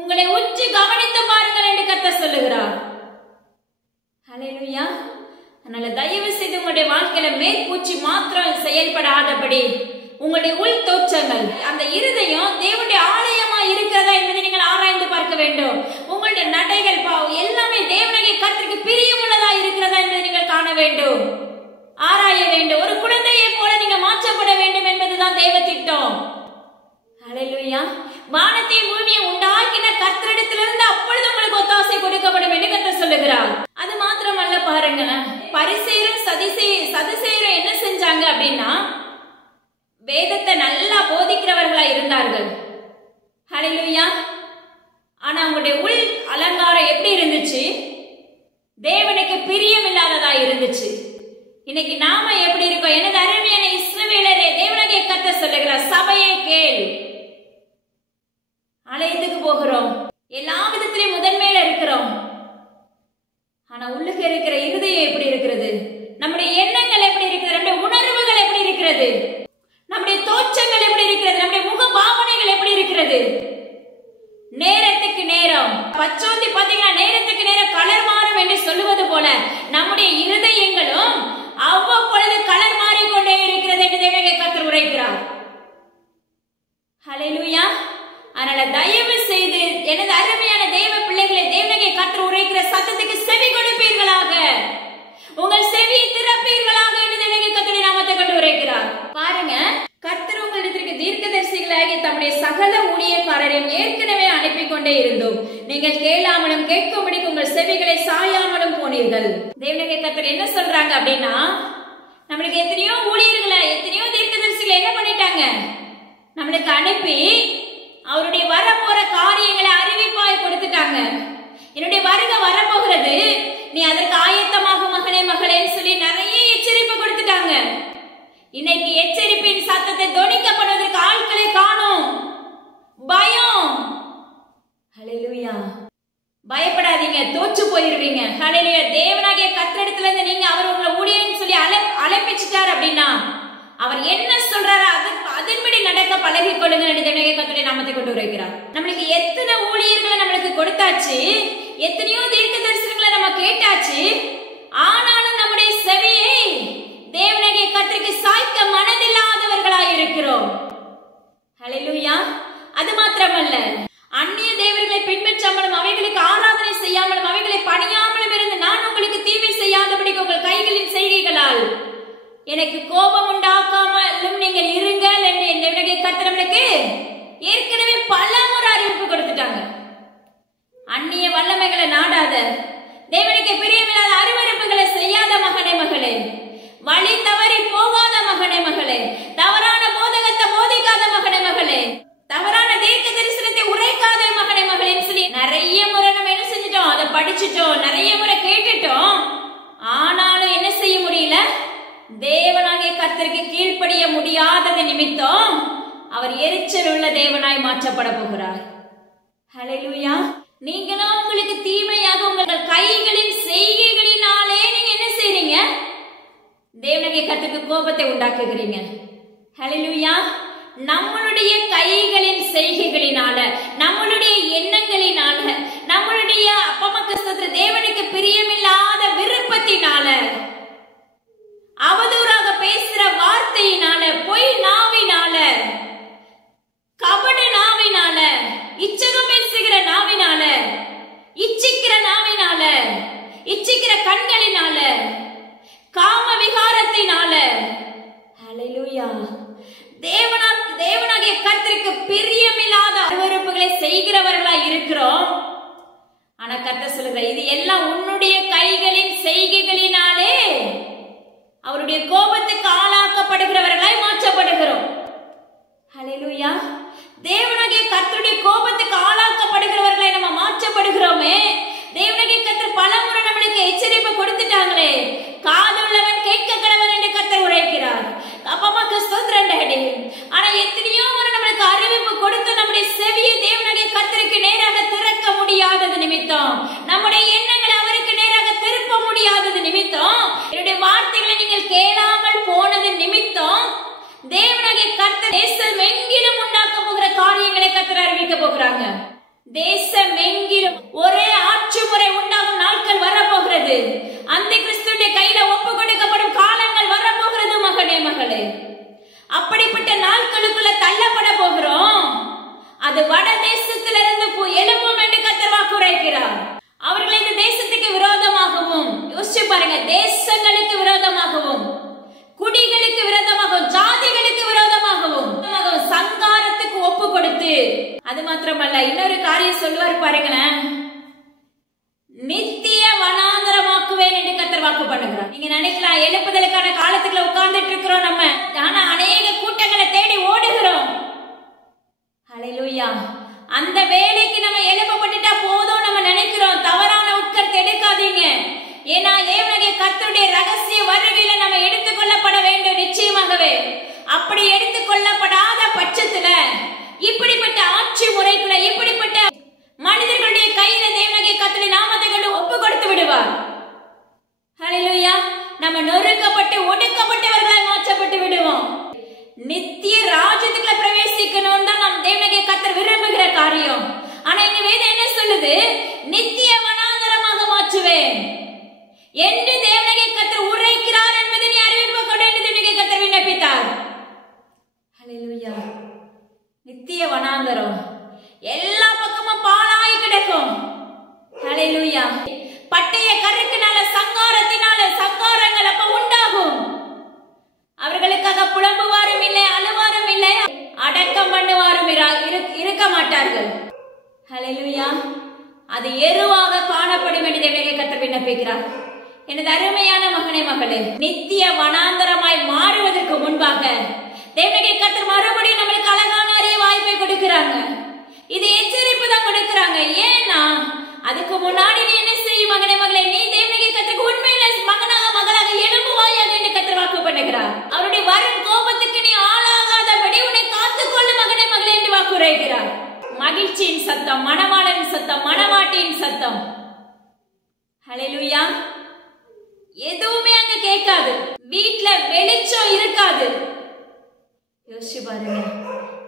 உங்களை உற்று கவனித்து பாருங்கள் என்று கர்த்தர் சொல்லுகிறார். ஹல்லேலூயா. அதனால தயவு செய்து உங்களுடைய வாழ்க்கையில மேற்பூச்சி மாத்திரம் செயல்படாதபடி உங்களுடைய உள் தோற்றங்கள், அந்த இருதயம் தேவனுடைய ஆலயமா இருக்கிறதா என்பதை நீங்கள் ஆராய்ந்து பார்க்க வேண்டும். உங்களுடைய நடைகள் எல்லாமே தேவனாகிய கர்த்தருக்கு பிரியமுள்ளதா இருக்கிறதா என்பதை நீங்கள் காண வேண்டும், ஆராய வேண்டும். ஒரு குழந்தையை போல நீங்க மாற்றப்பட வேண்டும் என்பதுதான் தேவ திட்டம். ஹல்லேலூயா. வானத்தையும் பூமியை உண்டாக்கின கர்த்தரிடத்திலிருந்து அப்பொழுது உங்களுக்கு ஒத்தாசை கொடுக்கப்படும் என்று கர்த்தர் சொல்லுகிறார். அது மாத்திரமல்ல, பாருங்களேன், பரிசேயரும் சதுசேயரும் என்ன செஞ்சாங்க அப்படின்னா வேதத்தை நல்லா போதிக்கிறவர்களா இருந்தார்கள். ஹல்லேலூயா. ஆனா அவங்களுடைய உள் அலங்காரம் எப்படி இருந்துச்சு? தேவனுக்கு பிரியம் இல்லாததா இருந்துச்சு. இன்னைக்கு நாம எப்படி இருக்கோம்? எனது அருமையான இஸ்ரவேலரே, தேவனாகிய கர்த்தர் சொல்லுகிறார், சபையை கேள். ஆலயத்துக்கு போகிறோம், எல்லா விதத்திலையும் முதன்மையில இருக்கிறோம். ஆனா உள்ளுக்கு இருக்கிற இருதயம் எப்படி இருக்கிறது? நம்முடைய எண்ணங்கள் எப்படி இருக்கிறது? நம்முடைய உணர்வுகள் எப்படி இருக்கிறது? நம்முடைய தோற்றங்கள் எப்படி இருக்கிறது? நம்முடைய முக பாவனைகள் எப்படி இருக்கிறது? நேரத்துக்கு நேரம் பச்சோந்தி பாத்தீங்கன்னா நேரத்துக்கு நேரம் கலர் மாறும் என்று சொல்லுவது போல நம்முடைய இருதயங்களும் அவ்வப்பொழுது கலர் மாறிக்கொண்டே இருக்கிறது என்று தேவனாகிய கர்த்தர் உரைக்கிறார். ஹல்லேலூயா. அதனால தயவு செய்து எனது அருமையான தேவ பிள்ளைகளை, தேவனாகிய கர்த்தர் உரைக்கிற சத்தத்துக்கு செவி கொடுப்பீர்களாக, உங்கள் செவியை திறப்பீர்களாக. எல்லாரையும் ஏற்கனவே அனுப்பி கொண்டே இருந்தோம். நீங்கள் கேளாமலும் கேட்கும்படிக்கு உங்கள் செவிகளை சாயாமலும் போனீர்கள். தேவனுடைய கர்த்தர் என்ன சொல்றாங்க அப்படின்னா, நம்மளுக்கு எத்தனையோ ஊழியர்களை, எத்தனையோ தீர்க்கதரிசிகளை என்ன பண்ணிட்டாங்க, நம்மளுக்கு அனுப்பி அவருடைய வரப்போற காரியங்களை அறிவிப்பாய் கொடுத்துட்டாங்க. என்னுடைய வருகை வரப்போகிறது, நீ அதற்கு ஆயத்தமாகும் மகனே மகளேன்னு சொல்லி நிறைய எச்சரிப்பு கொடுத்துட்டாங்க. இன்னைக்கு எச்சரிப்பின் சத்தத்தை தொனிக்கப்படுவதற்கு ஆட்களை காணோம். பயம். ஹல்லேலூயா. பயப்படாதீங்க, தோற்று போயிருவீங்க. ஹல்லேலூயா. தேவனாகிய கர்த்தரிடத்துல இருந்து நீங்க அவர் உங்களை ஊழியன்னு சொல்லி அழைப்பிச்சிட்டார் அப்படின்னா அவர் என்ன சொல்றாரு அதன்படி நடக்க பழகி கொள்ளுங்க. தேவனாகிய கர்த்தருடைய நாமத்தை கொண்டு வருகிறார். நம்மளுக்கு எத்தனை ஊழியர்களை நம்மளுக்கு கொடுத்தாச்சு, எத்தனையோ தீர்க்க தரிசனங்களை நம்ம கேட்டாச்சு. ஆனாலும் நம்முடைய செவியை தேவனாகிய கர்த்தருக்கு சாய்க்க மனதில்லாதவர்களாய் இருக்கிறோம். ஹல்லேலூயா. அது மாத்திரமல்ல, அந்நிய தேவர்களை பின்பற்றாமலும் அவைகளுக்கு ஆராதனை செய்யாமலும் அவைகளை பணியாமலும் இருந்து நான் உங்களுக்கு தீமை செய்யாதபடி உங்கள் கைகளின் செய்கைகளால் எனக்கு கோபம் உண்டாக்காமலும் நீங்கள் இருங்கள் என்று தேவனாகிய கர்த்தர் நம்மளுக்கு ஏற்கனவே பல முறை அறிவிப்பு கொடுத்துட்டாங்க. அந்நிய வல்லமைகளை நாடாத, தேவனுக்கு பிரியமில்லாத அருவருப்புகளை செய்யாத மகனே மகளே, வழி தவறி போகாத மகனே மகளே, தவறான போதகத்தை போதிக்காத மகனே மகளே, தவறான தீர்க்க தரிசனத்தை உரைக்காத மகனே மகளேன்னு சொல்லி நிறைய முறை நம்ம என்ன செஞ்சிட்டோம், அதை படிச்சுட்டோம், நிறைய முறை கேட்டுட்டோம். ஆனாலும் என்ன செய்ய முடியல, தேவனாகிய கர்த்தருக்கு கீழ்ப்படிய முடியாதது நிமித்தம் அவர் எரிச்சல் உள்ள தேவனாய் மாற்றப்பட போகிறார். ஹல்லேலூயா. நீங்களும் உங்களுக்கு தீமையாக உங்கள் கைகளின் செய்கைகளினாலே நீங்க என்ன செய்றீங்க, தேவனாகிய கர்த்தருக்கு கோபத்தை உண்டாக்குகிறீங்க. ஹல்லேலூயா. நம்மளுடைய கைகளின் செய்கைகளினால, நம்மளுடைய எண்ணங்களினால, நம்மளுடைய அப்பமக்க தேவனுக்கு பிரியமில்லாத விருப்பத்தினால, அவதூறாக பேசுற வார்த்தையினால, பொய் நாவினால, கபட நாவினால, இச்சகம் பேசுகிற நாவினால, இச்சிக்கிற நாவினால, இச்சிக்கிற கண்களினால, காம விகாரத்தினால, ஹல்லேலூயா, தேவனாகிய கர்த்தருக்கு பிரியமில்லாத அருவருப்புகளை செய்கிறவர்களா இருக்கிறோம். ஆனா கர்த்தர் சொல்லுகிற இது எல்லாம் உன்னுடைய கைகளின் செய்கைகளினாலே அவருடைய கோபத்துக்கு ஆளாக்கப்படுகிறவர்களாய் மாற்றப்படுகிறோம். ஹல்லேலூயா. தேவனாகிய கர்த்தருடைய கோபத்துக்கு ஆளாக்கப்படுகிறவர்களை நம்ம மாற்றப்படுகிறோமே. தேவனாகிய கர்த்தர் பலமுறை நம்மளுக்கு எச்சரிப்பு கொடுத்துட்டாங்களே, காதுள்ளவன் கேட்க கடவன் என்று கர்த்தர் உரைக்கிறார். அப்பமாக்கு ஸ்தோத்திரம் டாடி. ஆனா எத்தனையோ முறை நம்மளுக்கு அறிவிப்பு கொடுத்து நம்முடைய செவியை தேவனாகிய கர்த்தருக்கு நேராக திறக்க முடியாதது நிமித்தம், நம்முடைய எண்ணங்களை அவருக்கு நேராக திருப்ப முடியாதது நிமித்தம், என்னுடைய வார்த்தைகளை நீங்கள் கேளாமல் போனது நிமித்தம் தேவனாகிய கர்த்தர் தேசம் எங்கிலும் உண்டாக்க போகிற காரியங்களை கர்த்தர் அறிவிக்க போகிறாங்க. தேசம் எங்கிலும் ஒரே ஆட்சி முறை உண்டாகும் நாட்கள் வரப்போகிறது. அந்த கிறிஸ்துடைய கையில ஒப்பு கொடுக்கப்படும் காலங்கள் வரப்போகிறது மகனே மகளே. அப்படிப்பட்ட நாட்களுக்குள்ள தள்ளப்பட போகிறோம். அது வட தேசத்திலிருந்து எழும்பும் என்று கர்த்தர் வாக்குரைக்கிறார். அவர்கள் இந்த தேசத்துக்கு விரோதமாகவும், யோசிச்சு பாருங்க, தேசங்களுக்கு விரோதமாகவும், குடிகளுக்கு விரோதமாகவும், ஜாதிகளுக்கு விரோதமாகவும், சங்காரத்துக்கு ஒப்பு கொடுத்து, அது மாத்திரமல்ல இன்னொரு காரியம் சொல்லுவார் பாருங்களேன், நித்திய வனாந்தரமாக்குவேன் என்று கர்த்தர் வாக்கு பண்ணுகிறார். நீங்க நினைக்கலாம் எழுப்புதலுக்கான காலத்துக்குள்ள உட்கார்ந்துட்டு இருக்கிறோம் நம்ம, ஆனா அநேக கூட்டங்களை தேடி ஓடுகிறோம். ஹல்லேலூயா. அந்த வேலைக்கு நம்ம எழுப்பப்பட்டுட்டா போதும் நம்ம நினைக்கிறோம். தவறான உட்கருத்து எடுக்காதீங்க. ஏன்னா தேவனுடைய கர்த்தருடைய ரகசிய வருகையில நம்ம எடுத்துக்கொள்ளப்பட வேண்டும். நிச்சயமாகவே அப்படி எடுத்துக்கொள்ளப்படாத பட்சத்துல இப்படிப்பட்ட ஆட்சி முறைக்குள்ள, இப்படிப்பட்ட மனிதர்களுடைய கையில தேவனுடைய கர்த்தருடைய நாமத்தை கொண்டு ஒப்பு கொடுத்து விடுவார். ஹல்லேலூயா. நம்ம நொறுக்கப்பட்டு ஒடுக்கப்பட்டவர்களாய் மாற்றப்பட்டு விடுவோம். நித்திய ராஜ்யத்துக்குள்ள பிரவேசிக்கணும் தான் நாம் தேவனுடைய கர்த்தர் விரும்புகிற காரியம். ஆனா இங்க வேதம் என்ன சொல்லுது, நித்திய வனாந்தரமாக மாற்றுவேன் என்று தேவனுடைய கர்த்தர் உரைக்கிறார் என்பதை நீ அறிவிப்பு கொண்டு தேவனுடைய கர்த்தர் விண்ணப்பித்தார். ஹல்லேலூயா. நித்திய வனாந்தரம் எல்லா பக்கமும் பாழாய் கிடக்கும். ஹல்லேலூயா. பட்டய கருக்கினால, சங்காரத்தினால சங்காரங்கள் அப்ப உண்டாகும். அவர்களுக்காக புலம்புவாரும் இல்லை, அழுவாரும் இல்லை, அடக்கம் பண்ணுவாரும் இருக்க மாட்டார்கள். எனது அருமையான மகனே மகளே, நித்திய வனாந்தரமாய் மாறுவதற்கு முன்பாக தேவனுடைய கர்த்தர் மறுபடியும் நம்மளுக்கு அழகான ஒரு வாய்ப்பை கொடுக்கிறாங்க. இது எச்சரிப்பு தான் கொடுக்கிறாங்க. ஏன்னா அதுக்கு முன்னாடி நீ என்ன செய்யும் மகனே மகளே, நீ தேவனுடைய கர்த்தருக்கு உண்மையில மகனாக மகளாக எழும்புவாயாக என்று கர்த்தர் வாக்கு பண்ணுகிறார். அவருடைய வரும் கோபத்துக்கு நீ ஆளாகாதபடி உன்னை காத்துக்கொள்ள மகனே மகளே என்று வாக்கு உரைக்கிறார். மகிழ்ச்சியின் சத்தம், மணவாளன் சத்தம், மணவாட்டியின் சத்தம், ஹல்லேலூயா, எதுவுமே அங்க கேட்காது. வீட்டுல வெளிச்சம் இருக்காது. யோசிச்சு பாருங்க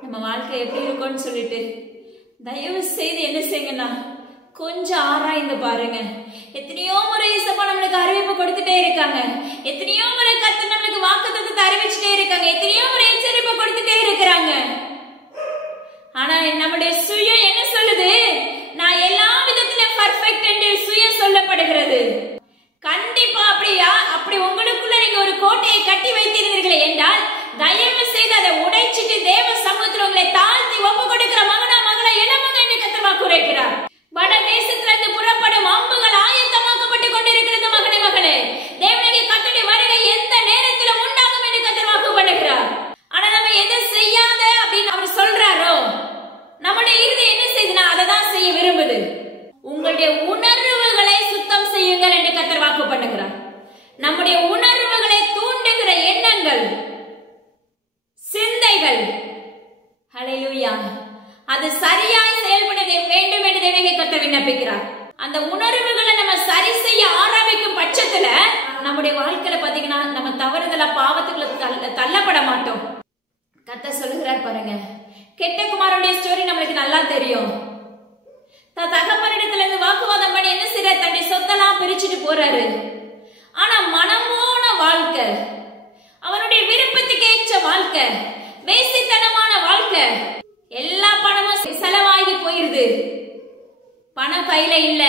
நம்ம வாழ்க்கை எப்படி இருக்கும்னு சொல்லிட்டு. தயவு செய்து என்ன செய்யுங்கன்னா கொஞ்சம் ஆராய்ந்து பாருங்க. எத்தனையோ முறை இயேசுப்பா நம்மளுக்கு அறிவிப்பு கொடுத்துட்டே இருக்காங்க. எத்தனையோ முறை கர்த்தர் நம்மளுக்கு வாக்குத்தத்தத்தை அறிவிச்சுட்டே இருக்காங்க. எத்தனையோ முறை எச்சரிப்பு கொடுத்துட்டே இருக்கிறாங்க. ஆனா நம்முடைய சுயம் என்ன சொல்லுது? நான் எல்லா விதத்திலும் பர்ஃபெக்ட் என்று சுயம் சொல்லப்படுகிறது. கண்டிப்பா அப்படியா? அப்படி உங்களுக்குள்ள நீங்க ஒரு கோட்டையை கட்டி வைத்திருந்தீர்களே என்றால் தயவு செய்து அதை உடைச்சிட்டு தேவ சமூகத்தில் உங்களை தாழ்த்தி ஒப்பு கொடுக்கிற மகனா மகளா எழும்புங்க என்று கர்த்தர் வாக்கு உரைக்கிறார். வட தேசத்திலிருந்து புறப்படும் அம்புகள் ஆயத்தமாக்கப்பட்டு கொண்டிருக்கிறது மகனே மகளே. தேவனுடைய கர்த்தருடைய வருகை எந்த நேரத்திலும் உண்டாகும் என்று கர்த்தர் வாக்கு பண்ணுகிறார். ஆனா நம்ம எதை செய்யாத அப்படின்னு அவர் சொல்றாரோ நம்முடைய இருதயம் என்ன செய்யுதுன்னா அதை தான் செய்ய விரும்புது. உங்களுடைய உணர்வுகளை சுத்தம் செய்யுங்கள் என்று கர்த்தர் வாக்கு பண்ணுகிறார். நம்முடைய உணர்வுகளை தூண்டுகிற எண்ணங்கள், சிந்தைகள், ஹல்லேலூயா, அது சரியாய் செயல்பட வேண்டும் என்று தேவனுடைய கர்த்தர் விண்ணப்பிக்கிறார். அந்த உணர்வுகளை நம்ம சரி செய்ய ஆரம்பிக்கும் பட்சத்துல நம்முடைய வாழ்க்கையில பாத்தீங்கன்னா நம்ம தவறுதலா பாவத்துக்குள்ள தள்ளப்பட மாட்டோம். கர்த்தர் சொல்லுகிறார் பாருங்க, கெட்ட குமாரனுடைய ஸ்டோரி நம்மளுக்கு நல்லா தெரியும். தகப்பனிடத்துல இருந்து வாக்குவாதம் பண்ணி என்ன செய்யறாரு? தன்னுடைய சொத்தெல்லாம் பிரிச்சுட்டு போறாரு. ஆனா மனமோன வாழ்க்கை, அவனுடைய விருப்பத்துக்கு ஏற்ற வாழ்க்கை, வேசித்தனமான வாழ்க்கை, எல்லா பணமும் செலவாகி போயிருது. பணம் கையில இல்ல.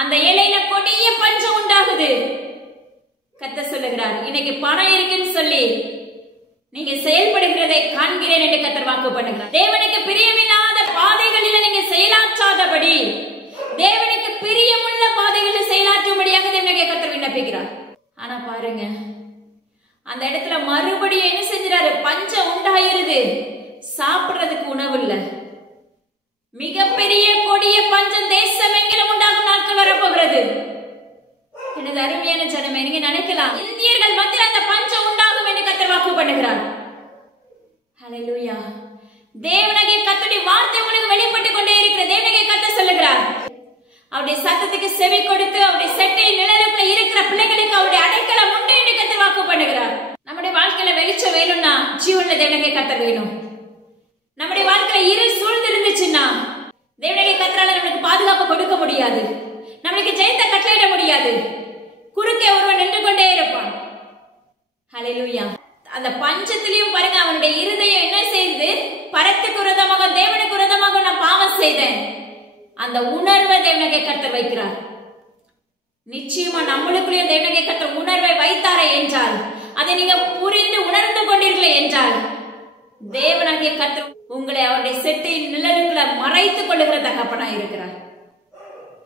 அந்த இலையில கொடிய பஞ்சம் உண்டாகுது. கர்த்தர் சொல்லுகிறார், இன்னைக்கு பணம் இருக்குன்னு சொல்லி நீங்க செயல்படுகிறதை காண்கிறேன் என்று கர்த்தர் வாக்கு பண்ணுகிறார். தேவனுக்கு பிரியமில்லாத பாதைகளில் நீங்க செயலாற்றாதபடி தேவனுக்கு பிரியமுள்ள பாதைகளில் செயலாற்றும்படியாக தேவனுடைய கர்த்தர் விண்ணப்பிக்கிறார். ஆனா பாருங்க அந்த இடத்துல மறுபடியும் என்ன செஞ்சாரு? பஞ்சம் உண்டாயிருது. சாப்பிடுறதுக்கு உணவு இல்ல. மிகப்பெரிய கொடிய பஞ்சம் தேசம் எங்கிலும் உண்டாகும் நாட்கள் வரப்போகிறது. எனது அருமையான ஜனமே, நீங்க நினைக்கலாம் இந்தியர்கள் மத்தியில் அந்த பஞ்சம் உண்டாகும் என்று கர்த்தர் வாக்கு பண்ணுகிறார். ஹல்லேலூயா. தேவனுடைய கர்த்தருடைய வார்த்தை உங்களுக்கு வெளிப்பட்டு கொண்டே இருக்கிற தேவனுடைய கர்த்தர் சொல்லுகிறார், அவருடைய சத்தத்துக்கு செவி கொடுத்து அவருடைய செட்டை நிழலுக்குள்ள இருக்கிற பிள்ளைகளுக்கு அவருடைய அடைக்கலம் உண்டு என்று கர்த்தர் வாக்கு பண்ணுகிறார். நம்முடைய வாழ்க்கையில வெளிச்சம் வேணும்னா ஜீவனுள்ள தேவனுடைய கர்த்தர் வேணும். நம்முடைய வாழ்க்கையில இருள் சூழ்ந்து இருந்துச்சுன்னா தேவனுடைய கர்த்தரால நமக்கு பாதுகாப்பு கொடுக்க முடியாது. நம்மளுக்கு ஜெயத்தை கட்டளையிட முடியாது. குறுக்கே ஒருவன் நின்று கொண்டே இருப்பான். ஹல்லேலூயா. அந்த பஞ்சத்திலையும் பாருங்க அவனுடைய இருதயம் என்ன செய்து? பரத்துக்கு விரோதமாக தேவனுக்கு விரோதமாக நான் பாவம் செய்தேன். அந்த உணர்வை தேவனுடைய கர்த்தர் வைக்கிறார். நிச்சயமா நம்மளுக்குள்ளேயும் தேவனுடைய கர்த்தர் உணர்வை வைத்தாரே என்றால், அதை நீங்க புரிந்து உணர்ந்து கொண்டீர்களே என்றால், தேவனுடைய கர்த்தர் உங்களை அவருடைய செட்டின் நிழலுக்குள்ள மறைத்துக் கொள்ளுகிற தகப்பனா இருக்கிறார்.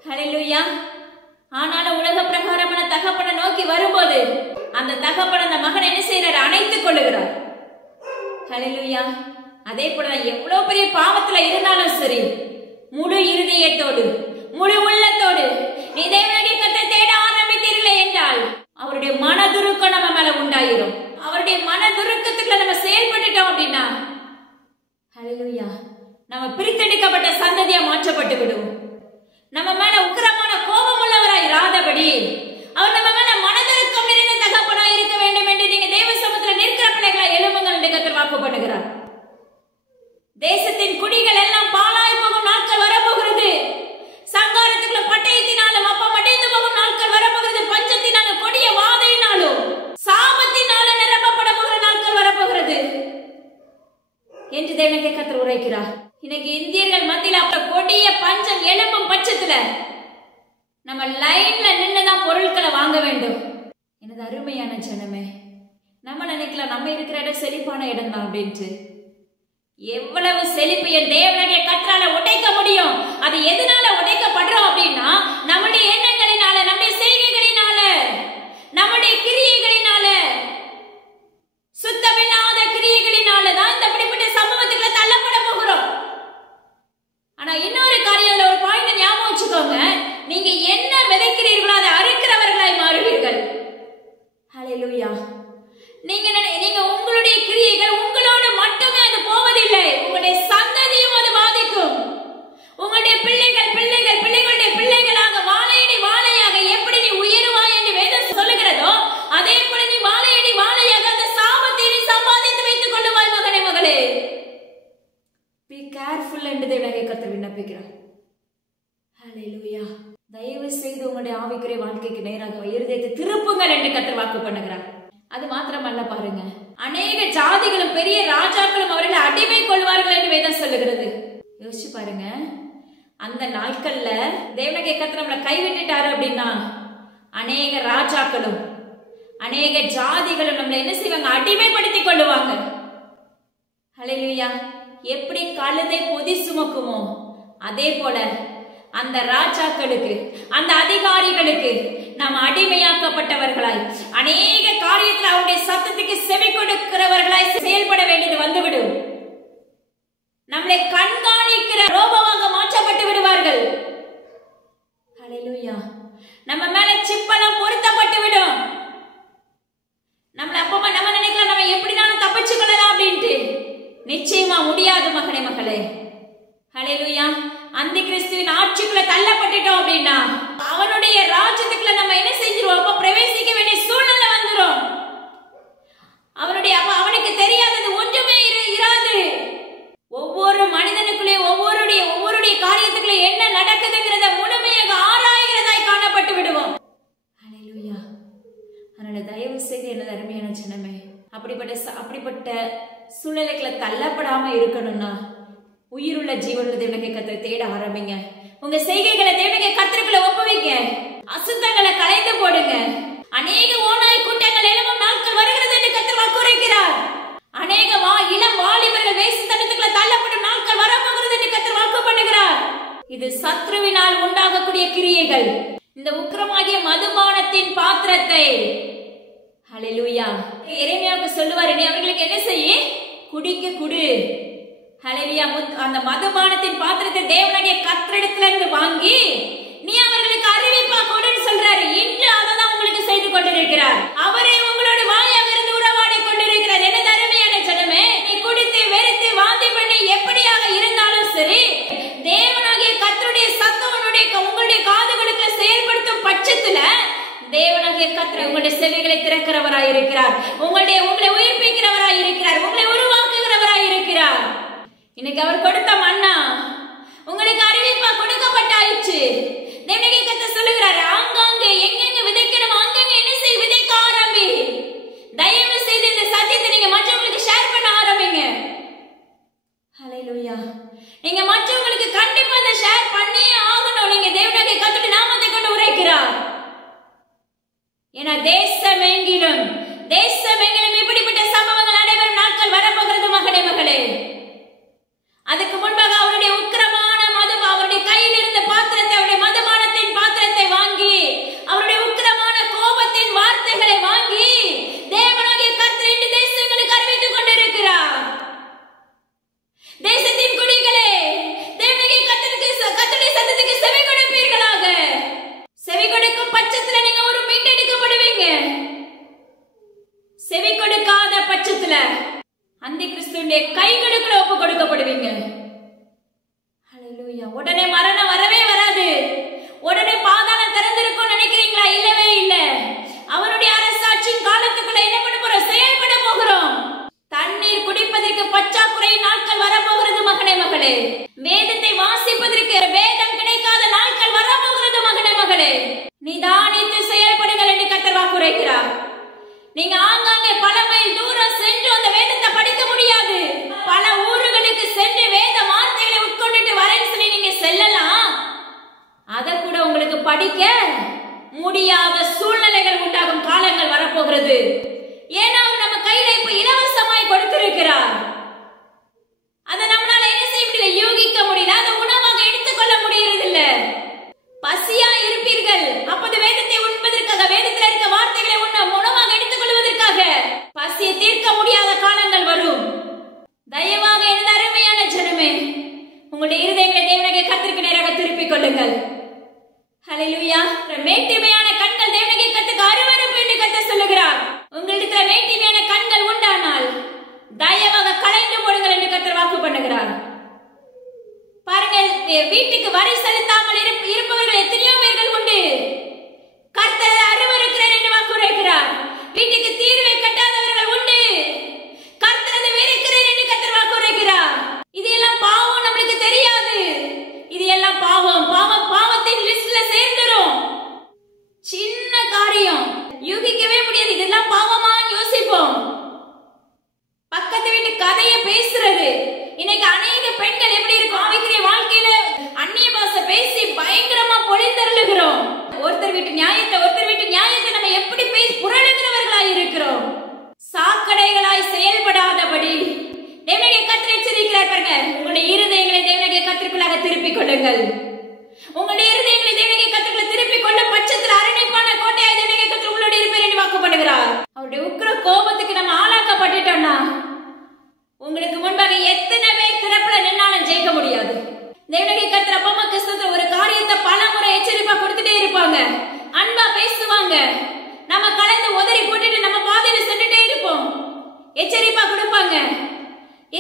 ஹல்லேலூயா. ஆனாலும் உலக பிரகாரமான தகப்பனை நோக்கி வரும்போது அந்த தகப்பன் அந்த மகன் என்ன செய்யறாரு? அணைத்துக் கொள்ளுகிறார். ஹல்லேலூயா. அதே போல எவ்வளவு பெரிய பாவத்துல இருந்தாலும் சரி, முழு இருதயத்தோடு முழு உள்ளத்தோடு நீ தேவனுடைய கர்த்தரை தேட ஆரம்பித்தீர்களே என்றால் அவருடைய மனதுருக்கம் நம்ம மேல உண்டாயிரும். அவருடைய மனதுருக்கத்துக்குள்ள நம்ம செயல்பட்டுட்டோம் அப்படின்னா ஹல்லேலூயா, நம்ம பிரித்தெடுக்கப்பட்ட சந்ததியா மாற்றப்பட்டு விடுவோம். நம்ம மேல உக்கிரமான கோபம் உள்ளவராய் இராதபடி அவர் நம்ம மேல மனதிற்கும் நிறைந்த தகப்பனாய் இருக்க வேண்டும் என்று நீங்க தேவ சமூகத்தில் நிற்கிற பிள்ளைகளை எழும்புங்கள் என்று கர்த்தர் வாக்கு பண்ணுகிறார். தேசத்தின் குடிகள் எல்லாம் பாழாய் போகும் நாட்கள் வரப்போகிறது. சங்காரத்துக்குள்ள பட்டயத்தினாலும் அப்பம் அடைந்து போகும் நாட்கள் வரப்போகிறது. பஞ்சத்தினாலும் கொடிய வாதையினாலும் சாபத்தினாலும் நிரப்பப்பட போகிற நாட்கள் வரப்போகிறது என்று தேவனுடைய கர்த்தர் உரைக்கிறார். இன்னைக்கு இந்தியர்கள் மத்தியில் கொடிய பஞ்சம் எழும்பும் பட்சத்துல நம்ம லைன்ல நின்னுதான் பொருட்களை வாங்க வேண்டும். எனது அருமையான ஜனமே, நம்ம நினைக்கலாம் நம்ம இருக்கிற இடம் செழிப்பான இடம் தான் அப்படின்ட்டு. எவ்வளவு செழிப்பு என் தேவனுடைய கர்த்தரால உடைக்க முடியும். அது எதனால உடைக்கப்படுறோம் அப்படின்னா நம்முடைய எண்ணங்களினால, நம்முடைய செய்கைகளினால. ஹல்லேலூயா. நீங்க உங்களுடைய கிரியைகள் உங்களோடு மட்டுமே அது போவதில்லை, உங்களுடைய சந்ததியும் அது பாதிக்கும். உங்களுடைய பிள்ளைகளுடைய பிள்ளைகளாக வாழையடி வாழையாக எப்படி நீ உயருவாய் என்று வேதம் சொல்லுகிறதோ அதே போல நீ வாழையடி வாழையாக அந்த சாபத்தை நீ சம்பாதித்து வைத்துக் கொள்ளுவாய் மகனே மகளே. பி கேர்ஃபுல் என்று தேவனாகிய கர்த்தர் விண்ணப்பிக்கிறார். ஹல்லேலூயா. தயவு செய்து உங்களுடைய ஆவிக்குரிய வாழ்க்கைக்கு நேராக இருதயத்தை திருப்புங்கள் என்று கர்த்தர் வாக்கு பண்ணுகிறார். அது மாத்திரமல்ல பாருங்க, அநேக ஜாதிகளும் பெரிய ராஜாக்களும் அவர்களை அடிமை கொள்வார்கள் என்று வேதம் சொல்லுகிறது. யோசிச்சு பாருங்க, அந்த நாட்கள்ல தேவனாகிய கர்த்தர் நம்மளை கைவிட்டுட்டாரு அப்படின்னா அநேக ராஜாக்களும் அநேக ஜாதிகளும் நம்மளை என்ன செய்வாங்க, அடிமைப்படுத்திக் கொள்ளுவாங்க. ஹல்லேலூயா. எப்படி கழுதை பொதி சுமக்குமோ அதே போல அந்த ராஜாக்களுக்கு அந்த அதிகாரிகளுக்கு நாம் அடிமையாக்கப்பட்டவர்களாய் அநேக காரியத்தில் அவருடைய சத்தத்துக்கு செவி கொடுக்கிறவர்களாய் செயல்பட வேண்டியது வந்துவிடும். நம்மளை கண்காணிக்கிற ரோபமாக மாற்றப்பட்டு விடுவார்கள். ஹல்லேலூயா. நம்ம மேல சிப்பெல்லாம் பொருத்தப்பட்டு விடும். நம்மள அப்பமா நம்ம நினைக்கலாம் நம்ம எப்படினாலும் தப்பிச்சு கொள்ளலாம் அப்படின்ட்டு. நிச்சயமா முடியாது மகனே மகளே. ஹல்லேலூயா. அந்த கிறிஸ்துவின் ஆட்சிக்குள்ள தள்ளப்பட்டுட்டோம் அப்படின்னா அவனுடைய ராஜ்யத்துக்குள்ள நம்ம என்ன செஞ்சிருவோம், அப்ப பிரவேசிக்க வேண்டிய சூழ்நிலை வந்துடும். அவனுக்கு தெரியாதது ஒன்றுமே இராது. ஒவ்வொரு மனிதனுக்குள்ளே ஒவ்வொருடைய காரியத்துக்குள்ளே என்ன நடக்குதுங்கிறத முழுமையாக ஆராய்கிறதாய் காணப்பட்டு விடுவோம். ஹல்லேலூயா. அதனால தயவு செய்து எனது அருமையான ஜனமே, அப்படிப்பட்ட சூழ்நிலைகளை தள்ளப்படாம இருக்கணும்னா உயிருள்ள ஜீவனுள்ள தேவனாகிய கர்த்தரை தேட ஆரம்பிங்க. உங்க செய்கைகளை தேவனாகிய கர்த்தருக்குள்ள ஒப்புவிங்க. அசுத்தங்களை களைந்து போடுங்க. அநேக ஓநாய் கூட்டங்கள் எழும்பும் நாட்கள் வருகிறது என்று கர்த்தர் வாக்குரைக்கிறார். அநேக இளம் வாலிபர்கள் வேசித்தனத்துக்குள்ள தள்ளப்படும் நாட்கள் வரப்போகிறது என்று கர்த்தர் வாக்கு பண்ணுகிறார். இது சத்ருவினால் உண்டாகக்கூடிய கிரியைகள். இந்த உக்கிரமாகிய மதுபானத்தின் பாத்திரத்தை ஹல்லேலூயா எரேமியாவுக்கு சொல்லுவார், நீ அவர்களுக்கு என்ன செய்ய, குடிக்க குடு. ஹல்லேலூயா. அந்த மதுபானத்தின் பாத்திரத்தை தேவனாகிய கர்த்தரிடத்துல இருந்து வாங்கி நீ அவர்களுக்கு அறிவிப்பா கொடுன்னு சொல்றாரு. இன்று அதை தான் உங்களுக்கு செய்து கொண்டிருக்கிறார். அவரே உங்களோட வாயாக இருந்து உறவாடி கொண்டிருக்கிறார். என்ன அருமையான ஜனமே, நீ குடித்து வெறுத்து வாந்தி பண்ணி எப்படியாக இருந்தாலும் சரி, தேவனாகிய கர்த்தருடைய சத்தம் உங்களுடைய காதுகளுக்கு செயல்படுத்தும் பட்சத்துல தேவனாகிய கர்த்தர் உங்களுடைய செவிகளை திறக்கிறவராய் இருக்கிறார். உங்களை உயிர்ப்பிக்கிறவராய் இருக்கிறார். உங்களை உருவாக்குகிறவராய் இருக்கிறார். இன்னைக்கு அவர் கொடுத்த மன்னா உங்களுக்கு அறிவிப்பா கொடுக்கப்பட்டாயிற்று. தேவனாகிய கர்த்தர் சொல்லுகிறார், ஆங்காங்கே எங்கெங்க விதைக்கணும் அங்கங்க என்ன செய்ய விதைக்க ஆரம்பி. தயவு செய்து இந்த சத்தியத்தை நீங்க மற்றவங்களுக்கு ஷேர் பண்ண ஆரம்பிங்க. ஹல்லேலூயா. நீங்க மற்றவங்களுக்கு கண்டிப்பா அதை ஷேர் பண்ணியே ஆகணும். நீங்க தேவனாகிய கர்த்தருடைய நாமத்தை கொண்டு உரைக்கிறார். ஏன்னா தேசமெங்கிலும் இப்படிப்பட்ட சம்பவங்கள் நடைபெறும் நாட்கள் வரப்போகிறது மகனே மகளே. அதுக்கு முன்பாக அவருடைய உக்கிரமான அவருடைய கையில் இருந்த பாத்திரத்தை, அவருடைய மதுபானத்தின் பாத்திரத்தை வாங்கி, அவருடைய உக்கிரமான கோபத்தின் வார்த்தைகளை வாங்கி தேவனாகிய கர்த்தர் இந்த தேசங்களுக்கு அறிவித்துக் கொண்டிருக்கிறார். தேசத்தின் குடிகளே, தேவனாகிய கர்த்தருடைய சத்தத்துக்கு செவி கொடுப்பீர்களாக. செவி கொடுக்கும் பட்சத்துல நீங்க ஒரு மீட்டெடுக்கப்படுவீங்க. செவி கொடுக்காத பட்சத்துல அந்த கிறிஸ்துவினுடைய கைகளுக்குள்ள ஒப்பு கொடுக்கப்படுவீங்க. ஹல்லேலூயா. உடனே மரணம் வரவே வராது. உடனே பாதாளம் திறந்திருக்கும் நினைக்கிறீங்களா? இல்லவே இல்ல. அவருடைய அரசாட்சியின் காலத்துக்குள்ள என்ன பண்ண போறோம், செயல்பட போகிறோம். தண்ணீர் குடிப்பதற்கு பற்றாக்குறை நாட்கள் வரப்போகிறது மகனே மகளே. வேதத்தை வாசிப்பதற்கு வேதம் கிடைக்காத நாட்கள் வரப்போகிறது மகனே மகளே. நிதானித்து செயல்படுங்கள் என்று கர்த்தர் வாக்குரைக்கிறார். நீங்க ஆங்காங்கே பல மைல் தூரம் சென்று அந்த வேதத்தை படிக்க முடியாது. பல ஊர்களுக்கு சென்று வேத வார்த்தைகளை உட்கொண்டுட்டு வரேன்னு சொல்லி நீங்க செல்லலாம். அதை கூட உங்களுக்கு படிக்க முடியாத சூழ்நிலைகள் உண்டாகும் காலங்கள் வரப்போகிறது. ஏன்னா நம்ம கையில இப்ப இலவசமாய் கொடுத்திருக்கிறார். அதை நம்மளால என்ன செய்ய முடியல, யூகிக்க முடியல, அதை உணவாக எடுத்துக்கொள்ள முடியறதில்ல. பசியா இருப்பீர்கள். அப்போது வேதத்தை உண்பதற்காக, வேதத்தில் இருக்க வார்த்தைகளை உணவாக எடுத்துக் கொள்வதற்காக பசியை தீர்க்க முடியாத காலங்கள் வரும். தயவாக எனது அருமையான ஜனமே, உங்களுடைய இருதயங்களை தேவனாகிய கர்த்தருக்கு நேராக திருப்பிக் கொள்ளுங்கள். ஹல்லேலூயா. மேட்டிமையான கண்கள் தேவனாகிய கர்த்தருக்கு அருவருப்பு என்று கர்த்தர் சொல்லுகிறார். ஆசைப்படுகிறார். அவருடைய உக்கிர கோபத்துக்கு நம்ம ஆளாக்கப்பட்டுட்டோம்னா உங்களுக்கு முன்பாக எத்தனை பேர் திறப்புல நின்னாலும் ஜெயிக்க முடியாது. தேவனுடைய கர்த்தர் அப்பமா கிறிஸ்துவ ஒரு காரியத்தை பல முறை எச்சரிப்பா கொடுத்துட்டே இருப்பாங்க, அன்பா பேசுவாங்க. நம்ம கலந்து உதறி போட்டுட்டு நம்ம பாதையில சென்றுட்டே இருப்போம். எச்சரிப்பா கொடுப்பாங்க.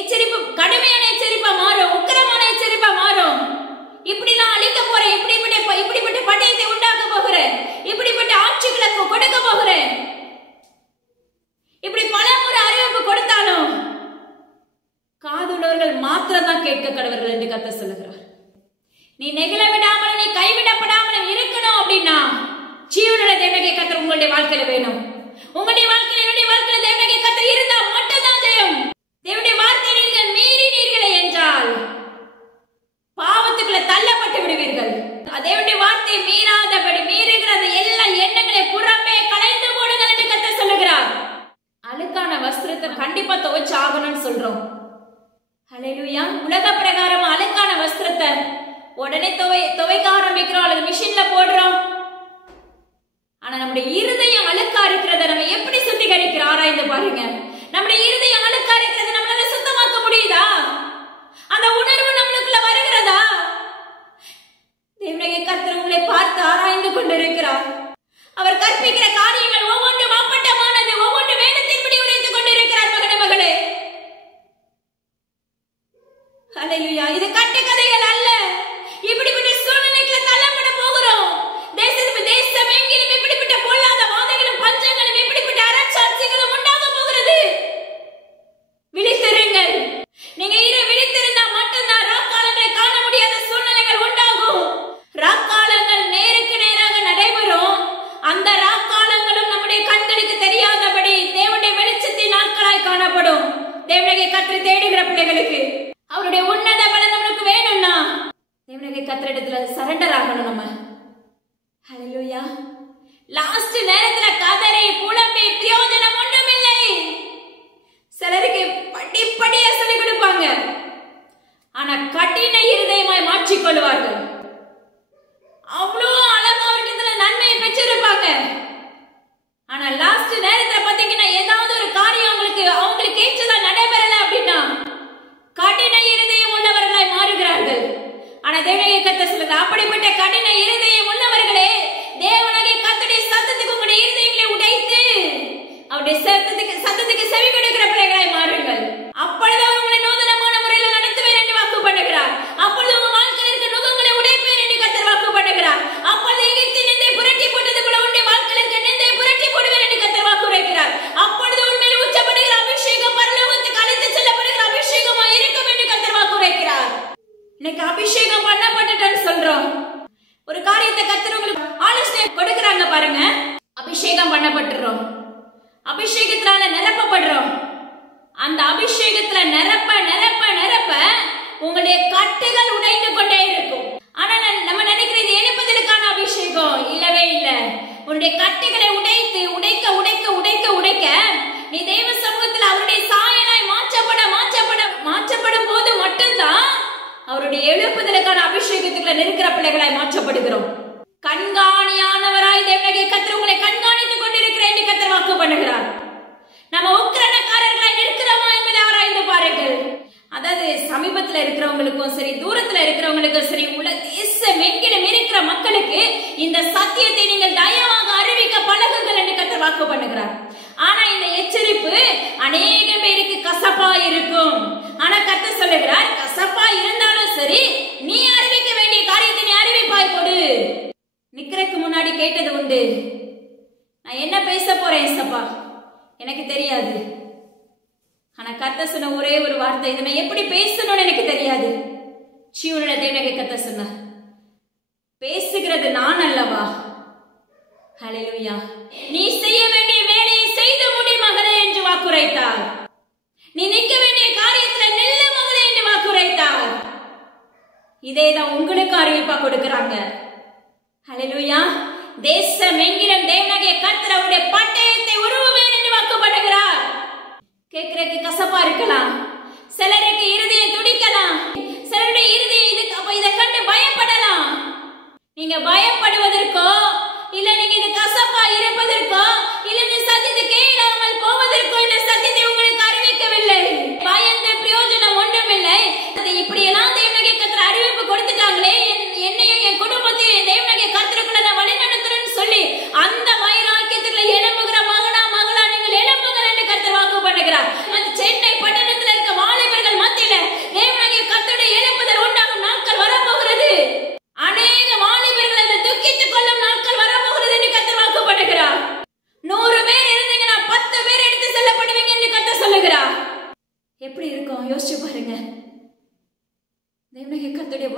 எச்சரிப்பு கடுமையான எச்சரிப்பா மாறும், உக்கிரமான எச்சரிப்பா மாறும். இப்படி நான் அழிக்க போறேன், இப்படிப்பட்ட பட்டயத்தை உண்டாக்க போகிறேன், இப்படிப்பட்ட ஆட்சிகளை கொடுக்க போகிறேன், இப்படி பல முறை அறிவிப்பு கொடுத்தாலும் காதுள்ளவர்கள் மாத்திரம் தான் கேட்க கடவர்கள் என்று கர்த்தர் சொல்லுகிறார். நீ நெகிழ விடாமலும் நீ கைவிடப்படாமலும் இருக்கணும் அப்படின்னா ஜீவனுள்ள தேவனுடைய கர்த்தர் உங்களுடைய வாழ்க்கையில வேணும். உங்களுடைய வாழ்க்கையில என்னுடைய வாழ்க்கையில தேவனுடைய கர்த்தர் இருந்தா மட்டும்தான் ஜெயம். தேவனுடைய வார்த்தையை நீங்கள் மீறினீர்களே என்றால் பாவத்துக்குள்ள தள்ளப்பட்டு விடுவீர்கள். தேவனுடைய வார்த்தையை மீறாதபடி மீறுகிற அந்த எல்லா எண்ணங்களை புறம்பே களைந்து போடுங்கள் என்று கர்த்தர் சொல்லுகிறார். அழுக்கான வஸ்திரத்தை கண்டிப்பா துவைச்சு ஆகணும்னு சொல்றோம். ஹல்லேலூயா. உலக பிரகாரம் அழுக்கான வஸ்திரத்தை உடனே துவைக்க ஆரம்பிக்கிறோம் அல்லது மிஷின்ல போடுறோம். ஆனா நம்முடைய இருதயம் அழுக்கா இருக்கிறத நம்ம எப்படி சுத்திகரிக்கிறோம் ஆராய்ந்து பாருங்க. நம்முடைய இருதயம் அழுக்கா இருக்கிறத நம்மளால சுத்தமாக்க முடியுதா? அந்த உணர்வு நம்மளுக்குள்ள வருகிறதா? தேவனுடைய கர்த்தர் உங்களை பார்த்து ஆராய்ந்து கொண்டிருக்கிறார். அவர் கற்பிக்கிற காரியங்கள் ஒவ்வொன்றும் அப்பட்டமானது, ஒவ்வொன்று வேதத்தின்படி உரைத்துக் கொண்டிருக்கிறார். மகனே மகளே, ஹல்லேலூயா. இது கட்டுக்கதைகள் அல்ல. இப்படிப்பட்ட சூழ்நிலைகளை தள்ளப்பட போகிறோம். தேசம் எங்கிலும் இப்படிப்பட்ட பொல்லாத வாதைகளும் பஞ்சங்களும் இப்படிப்பட்ட அரசாட்சிகளும் உண்டாக போகிறது. விழித்திருங்கள். நீங்க விழித்திருந்தா மட்டும்தான் ராக்காலங்களை காண முடியாத சூழ்நிலைகள் உண்டாகும். ராக்காலங்கள் நேருக்கு நேராக நடைபெறும். அந்த ராக்காலங்களும் நம்முடைய கண்களுக்கு தெரியாதபடி தேவனுடைய வெளிச்சத்தின் நாட்களாய் காணப்படும். தேவனுடைய கர்த்தரை தேடுகிற பிள்ளைகளுக்கு அவருடைய உன்னத பலன் நம்மளுக்கு வேணும்னா தேவனுடைய கர்த்தரிடத்துல சரண்டர் ஆகணும் நம்ம. ஹல்லேலூயா. லாஸ்ட் நேரத்துல கதறி புலம்பி பிரயோஜனம் ஒன்றுமில்லை. சிலருக்கு படிப்படியா சொல்லி கொடுப்பாங்க, ஆனா கடின இருதயமாய் மாற்றிக் கொள்வார்கள். அவ்வளோ அழகா அவர்கிட்ட நன்மையை பெற்றிருப்பாங்க. ஆனா லாஸ்ட் நேரத்துல பாத்தீங்கன்னா ஏதாவது ஒரு காரியம் அவங்களுக்கு ஏற்றதா நடைபெறல அப்படின்னா கடின இருதயம் உள்ளவர்களாய் மாறுகிறார்கள். ஆனா தேவனுடைய கர்த்தர் சொல்லுங்க, அப்படிப்பட்ட கடின இருதயம் உள்ளவர்களே, தேவனுடைய கர்த்தருடைய சத்தத்துக்கு உங்களுடைய இருதயங்களை உடைத்து அவருடைய சத்தத்துக்கு செவி கொடுக்கிற பிள்ளைகளாய் மாறுங்கள். அப்பொழுது அவர் உங்களை நூதனமான முறையில் நடத்துவேன் என்று வாக்கு பண்ணுகிறார். அப்பொழுது உங்க வாழ்க்கையில் இருக்க நுகங்களை உடைப்பேன் என்று கர்த்தர் வாக்கு பண்ணுகிறார். அப்பொழுது எகிப்தின் நிந்தை புரட்டி போட்டது போல உன்னுடைய வாழ்க்கையில் இருக்க நிந்தை புரட்டி போடுவேன் என்று கர்த்தர் வாக்கு உரைக்கிறார். அப்பொழுது உண்மையில் உச்சப்படுகிற அபிஷேகம் பரலோகத்துக்கு அழைத்து செல்லப்படுகிற அபிஷேகமா இருக்கும் என்று கர்த்தர் வாக்கு உரைக்கிறார். இன்னைக்கு அபிஷேகம் பண்ணப்பட்டுட்டேன்னு சொல்றோம். ஒரு காரியத்தை கர்த்தர் உங்களுக்கு ஆலோசனை கொடுக்கறாங்க பாருங்க. அபிஷேகம் பண்ணப்பட்டுறோம், அபிஷேகத்தினால நிரப்பப்படுறோம். அந்த அபிஷேகத்துல நிரப்ப நிரப்ப நிரப்ப உங்களுடைய கட்டுகள் உடைந்து கொண்டே இருக்கும். ஆனா நம்ம நினைக்கிறது எழுப்புதலுக்கான அபிஷேகம் இல்லவே இல்லை. உன்னுடைய கட்டுகளை உடைத்து உடைக்க உடைக்க உடைக்க உடைக்க நீ தேவ சமூகத்தில் அவருடைய சாயலாய் மாற்றப்படும் போது மட்டும்தான் அவருடைய எழுப்புதலுக்கான அபிஷேகத்துக்குள்ள நிற்கிற பிள்ளைகளாய் மாற்றப்படுகிறோம். கண்காணியானவராய் தேவனுடைய கர்த்தர் உங்களை கண்காணித்துக் கொண்டிருக்கிறேன் என்று கர்த்தர் வாக்கு பண்ணுகிறார். நம்ம உக்கிரனக்காரர்களாய் நிற்கிறோமா என்பதை ஆராய்ந்து பாருங்கள். அதாவது சமீபத்துல இருக்கிறவங்களுக்கும் சரி, தூரத்துல இருக்கிறவங்களுக்கும் சரி, உள்ள தேசம் எங்கிலும் இருக்கிற மக்களுக்கு இந்த சத்தியத்தை நீங்கள் தயவாக அறிவிக்க பழகுங்கள் என்று கர்த்தர் வாக்கு பண்ணுகிறார். ஆனா இந்த எச்சரிப்பு அநேக பேருக்கு கசப்பா இருக்கும். ஆனா கர்த்தர் சொல்லுகிறார், கசப்பா இருந்தாலும் சரி, நீ அறிவிக்க வேண்டிய காரியத்தை நீ அறிவிப்பாய் கொடு. நிக்கிறதுக்கு முன்னாடி கேட்டது உண்டு, நான் என்ன பேச போறேன் ஏசப்பா எனக்கு தெரியாது. ஆனா கர்த்தர் சொன்ன ஒரே ஒரு வார்த்தை, இதை நான் எப்படி பேசணும்னு எனக்கு தெரியாது. ஜீவனுள்ள தேவனுடைய கர்த்தர் சொன்னார், பேசுகிறது நான் அல்லவா. ஹல்லேலூயா. நீ செய்ய வேண்டிய வேலையை செய்து முடி மகளே என்று வாக்குரைத்தார். நீ நிற்க வேண்டிய காரியத்தில் நில்லு மகளே என்று வாக்குரைத்தார். இதேதான் உங்களுக்கு அறிவிப்பா கொடுக்கிறாங்க. ஹல்லேலூயா. தேசம் எங்கிலும் தேவனுடைய கர்த்தர் அவருடைய பட்டயத்தை உருவுவேன் என்று வாக்கு பண்ணுகிறார். கேட்கிறதுக்கு கசப்பா இருக்கலாம், சிலருக்கு இருதயம் துடிக்கலாம், சிலருடைய இருதயம் இதை கண்டு பயப்படலாம். நீங்க பயப்படுவதற்கோ இல்ல நீங்க இது கசப்பா இருப்பதற்கோ இல்ல இந்த சத்தியத்தை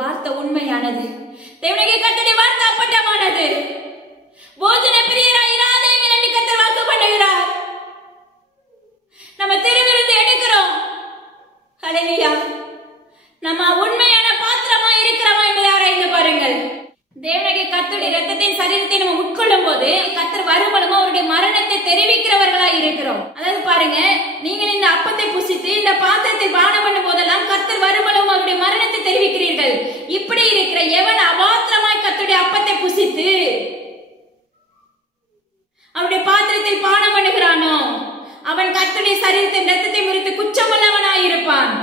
வார்த்தை உண்மையானது. தேவனுடைய கர்த்தருடைய வார்த்தை அப்பட்டமானது. போஜன பிரியராய் இராதீர்கள் என்று கர்த்தர் வாக்கு பண்ணுகிறார். நம்ம திருவிருந்து எடுக்கிறோம். ஹல்லேலூயா. நம்ம உண்மையான பாத்திரமா இருக்கிறோமா என்பதை ஆராய்ந்து பாருங்கள். தேவனுடைய கர்த்தருடைய இரத்தத்தின் சரீரத்தை நம்ம உட்கொள்ளும் போது கர்த்தர் வரும்பொழுது அவருடைய மரணத்தை தெரிவிக்கிறவர்களாய் இருக்கிறோம். அதாவது பாருங்க, நீங்கள் இந்த அப்பத்தை புசித்து இந்த பாத்திரத்தை பானம் பண்ணும் போதெல்லாம் கர்த்தர் வரும்பொழுது அவருடைய மரணத்தை தெரிவிக்கிறீர்கள். இப்படி இருக்கிற எவன் அபாத்திரமாய் கர்த்தருடைய அப்பத்தை புசித்து அவருடைய பாத்திரத்தில் பானம் பண்ணுகிறானோ அவன் கர்த்தருடைய சரீரத்தின் இரத்தத்தை முறித்து குற்றமுள்ளவனாய் இருப்பான்.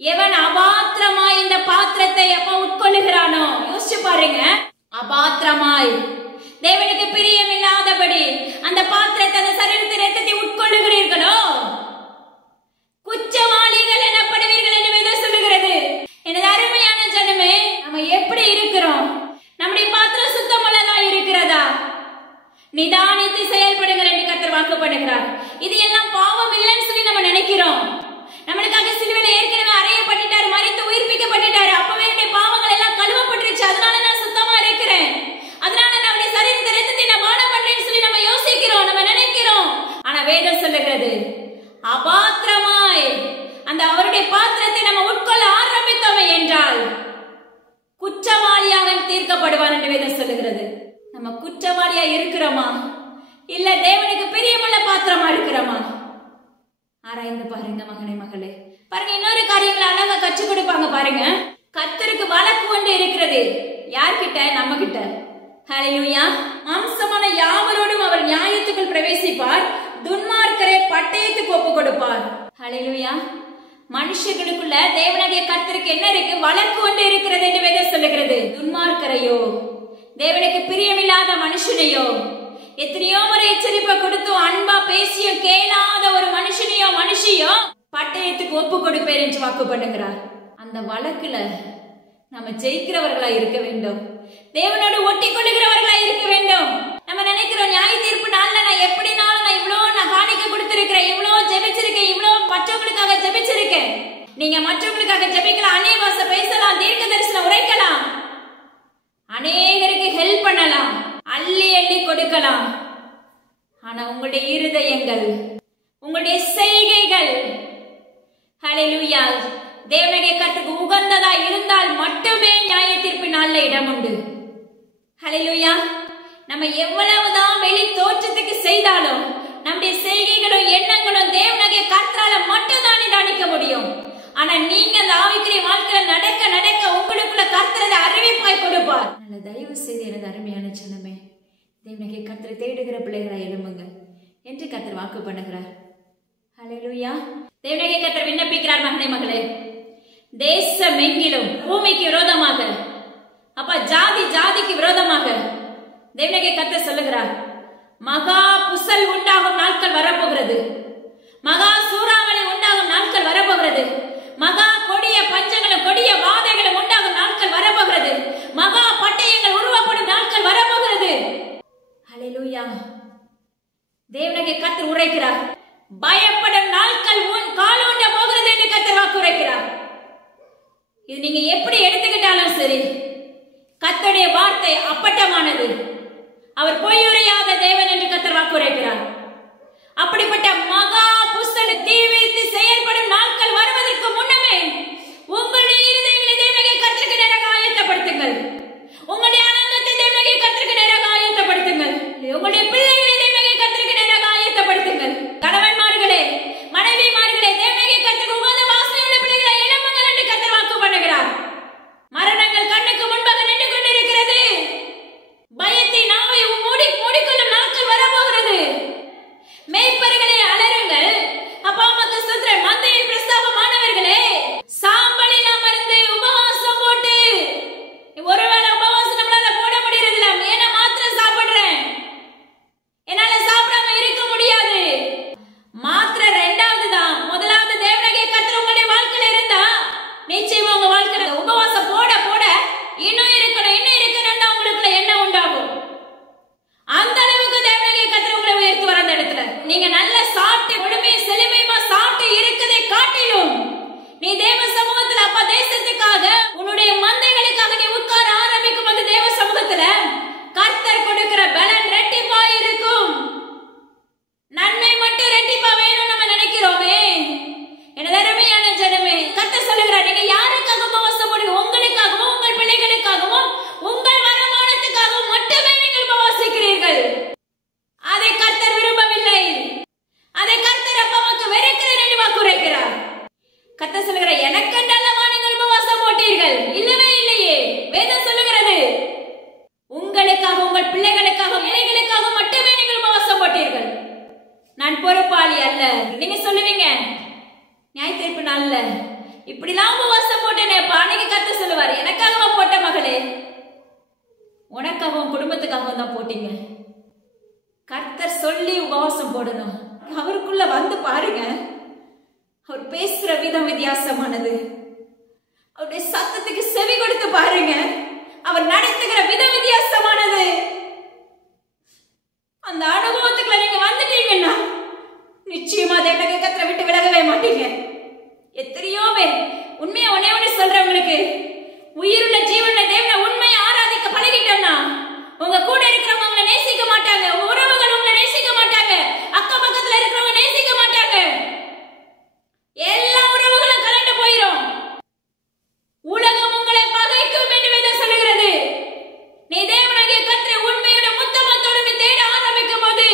எவன் அபாத்திரமாய் இந்த பாத்திரத்தை அப்ப உட்கொள்ளுகிறானோ, யோசிச்சு பாருங்க, அபாத்திரமாய் தேவனுக்கு பிரியம் இல்லாதபடி அந்த பாத்திரத்தை அந்த சரீரத்தின் இரத்தத்தை உட்கொள்ளுகிறீர்களோ குற்றவாளிகள் எனப்படுவீர்கள் என்று வேதம் சொல்லுகிறது. எனது அருமையான ஜனமே, நம்ம எப்படி இருக்கிறோம்? நம்முடைய பாத்திரம் சுத்தமுள்ளதா இருக்கிறதா? நிதானித்து செயல்படுங்கள் என்று கர்த்தர் வாக்குப்படுகிறார். இது எல்லாம் பாவம் இல்லைன்னு சொல்லி நம்ம நினைக்கிறோம். நம்மளுக்காக சிலுவையில ஏற்கனவே அறையப்பட்டுட்டாரு, மரித்து உயிர்ப்பிக்கப்பட்டுட்டாரு. அப்பவே என்னுடைய பாவங்கள் எல்லாம் கழுவப்பட்டுருச்சு, அதனால நான் சுத்தமா இருக்கிறேன், அதனால நான் அவருடைய சரீரத்தின் இரத்தத்தை நான் பானம் பண்றேன்னு சொல்லி நம்ம யோசிக்கிறோம், நம்ம நினைக்கிறோம். ஆனா வேதம் சொல்லுகிறது, அபாத்திரமாய் அந்த அவருடைய பாத்திரத்தை நம்ம உட்கொள்ள ஆரம்பித்தோமே என்றால் குற்றவாளியாக தீர்க்கப்படுவான் என்று வேதம் சொல்லுகிறது. நம்ம குற்றவாளியா இருக்கிறோமா, இல்ல தேவனுக்கு பிரியமுள்ள பாத்திரமா இருக்கிறோமா? ஆராய்ந்து பாருங்க மகனே, மகளே. பாருங்க, இன்னொரு காரியங்களை அழகா கற்றுக் கொடுப்பாங்க பாருங்க. கர்த்தருக்கு வழக்கு ஒன்று இருக்கிறது. யார்கிட்ட? நம்ம கிட்ட. ஹல்லேலூயா. மாம்சமான யாவரோடும் அவர் நியாயத்துக்குள் பிரவேசிப்பார், துன்மார்க்கரை பட்டயத்துக்கு ஒப்பு கொடுப்பார். ஹல்லேலூயா. மனுஷர்களுக்குள்ள தேவனுடைய கர்த்தருக்கு என்ன இருக்கு? வழக்கு ஒன்று இருக்கிறது என்று வேதம் சொல்லுகிறது. துன்மார்க்கரையோ, தேவனுக்கு பிரியமில்லாத மனுஷனையோ, எத்தனையோ ஒரு எச்சரிப்பை கொடுத்தும் அன்பா பேசியும் கேளாத ஒரு மனுஷனையோ மனுஷியோ பட்டயத்துக்கு ஒப்பு கொடுப்பேன் என்று வாக்கு பண்ணுகிறார். அந்த வழக்குல நம்ம ஜெயிக்கிறவர்களா இருக்க வேண்டும், தேவனோடு ஒட்டி கொள்ளுகிறவர்களா இருக்க வேண்டும். நம்ம நினைக்கிறோம், நியாய தீர்ப்பு நாள்ல நான் எப்படினாலும் நான் இவ்வளவு காணிக்க கொடுத்திருக்கிறேன், இவ்வளவு ஜெபிச்சிருக்கேன், இவ்வளவு மற்றவங்களுக்காக ஜெபிச்சிருக்கேன். நீங்க மற்றவங்களுக்காக ஜெபிக்கலாம், அநேக பேசலாம், தீர்க்க தரிசனம் உரைக்கலாம், அநேகருக்கு ஹெல்ப் பண்ணலாம், அள்ளி அள்ளி கொடுக்கலாம். ஆனா உங்களுடைய இருதயங்கள், உங்களுடைய செய்கைகள் ஹல்லேலூயா தேவனுடைய கர்த்தருக்கு உகந்ததா இருந்தால் மட்டுமே நியாய தீர்ப்பு நாள்ல இடம் உண்டு. ஹல்லேலூயா. நம்ம எவ்வளவுதான் வெளி தோற்றத்துக்கு செய்தாலும் நம்முடைய செய்கைகளும் எண்ணங்களும் தேவனுடைய கர்த்தரால மட்டும்தான் நிதானிக்க முடியும். ஆனா நீங்க அந்த ஆவிக்குரிய வாழ்க்கையில நடக்க நடக்க உங்களுக்குள்ள கர்த்தரதை அறிவிப்பாய் கொடுப்பார். நல்ல தயவு செய்து எனது அருமையான ஜனமே, தேவனுடைய கர்த்தரை தேடுகிற பிள்ளைகளை எழும்புங்க என்று கர்த்தர் வாக்கு பண்ணுகிறார். ஹல்லேலூயா. தேவனுடைய கர்த்தர் விண்ணப்பிக்கிறார், மகனே மகளே, தேசம் எங்கிலும் பூமிக்கு விரோதமாக, அப்ப ஜாதி ஜாதிக்கு விரோதமாக தேவனுடைய கர்த்தர் சொல்லுகிறார், மகா புசல் உண்டாகும் நாட்கள் வரப்போகிறது, மகா சூறாவளி உண்டாகும் நாட்கள் வரப்போகிறது, மகா கொடிய பஞ்சங்களும் கொடிய வாதைகளும் உண்டாகும் நாட்கள் வரப்போகிறது, மகா பட்டயங்கள் உருவப்படும் நாட்கள் வரப்போகிறது. ஹல்லேலூயா. தேவனுடைய கர்த்தர் உரைக்கிறார், பயப்படும் நாட்கள் உன் காலூண்ட போகிறது என்று கர்த்தர் வாக்கு உரைக்கிறார். இது நீங்க எப்படி எடுத்துக்கிட்டாலும் சரி, கர்த்தருடைய வார்த்தை அப்பட்டமானது, அவர் பொய்யுரையாத தேவன் என்று கர்த்தர் வாக்கு உரைக்கிறார். அப்படிப்பட்ட மகா புஸ்தக தீவிரித்து செயல்படும் நாட்கள் வருவதற்கு முன்னமே உங்களுடைய இருதயங்களை தேவனுடைய கர்த்தருக்கு நேராக ஆயத்தப்படுத்துங்கள், உங்களுடைய அனந்தத்தை தேவனுடைய கர்த்தருக்கு நேராக ஆயத்தப்படுத்துங்கள், உங்களுடைய பிள்ளைகளை தேவனுடைய கர்த்தருக்கு நேராக ஆயத்தப்படுத்துங்கள். கணவன்மார்களே, மனைவிமார்களே, தேவனுடைய கர்த்தருக்கு உகந்த வாசனையுள்ள பிள்ளைகளை எழும்புங்கள் என்று கர்த்தர் வாக்கு பண்ணுகிறார். மரணங்கள் கண்ணுக்கு முன்பாக நின்று கொண்டிருக்கிறது, பயத்தை நாவை மூடிக்கொள்ளும் நாட்கள் வரப்போகிறது. பொறுப்பாளி அல்ல. நீங்க சொல்லுவீங்க நியாய தீர்ப்பு நாள்ல இப்படிலாம் உபவாசம் போட்டேனே, அன்னைக்கு கர்த்தர் சொல்லுவாரு, எனக்காகவா போட்ட மகளே, உனக்காகவும் குடும்பத்துக்காகவும் தான் போட்டீங்க. கர்த்தர் சொல்லி உபவாசம் போடணும். அவருக்குள்ள வந்து பாருங்க, அவர் பேசுற விதம் வித்தியாசமானது. அவருடைய சத்தத்துக்கு செவி கொடுத்து பாருங்க, அவர் நடத்துகிற விதம் வித்தியாசமானது. அந்த அனுபவத்துக்குள்ள நீங்க வந்துட்டீங்கன்னா நிச்சயமா தேவனுடைய கர்த்தரை விட்டு விலகவே மாட்டீங்க. எத்தனையோ பேர் உண்மையா ஒன்னே ஒண்ணு சொல்றவங்களுக்கு, உயிருள்ள ஜீவனுள்ள தேவனை உண்மையை ஆராதிக்க பழகிட்டேன்னா உங்க கூட இருக்கிறவங்க உங்களை நேசிக்க மாட்டாங்க, உறவுகள் உங்களை நேசிக்க மாட்டாங்க, அக்கம் பக்கத்துல இருக்கிறவங்க நேசிக்க மாட்டாங்க, எல்லா உறவுகளும் கலந்து போயிடும். உலகம் உங்களை பகைக்கும் என்று வேதம் சொல்லுகிறது. நீ தேவனாகிய கர்த்தரை உண்மையோட முத்தமத்தோடு நீ தேட ஆரம்பிக்கும் போது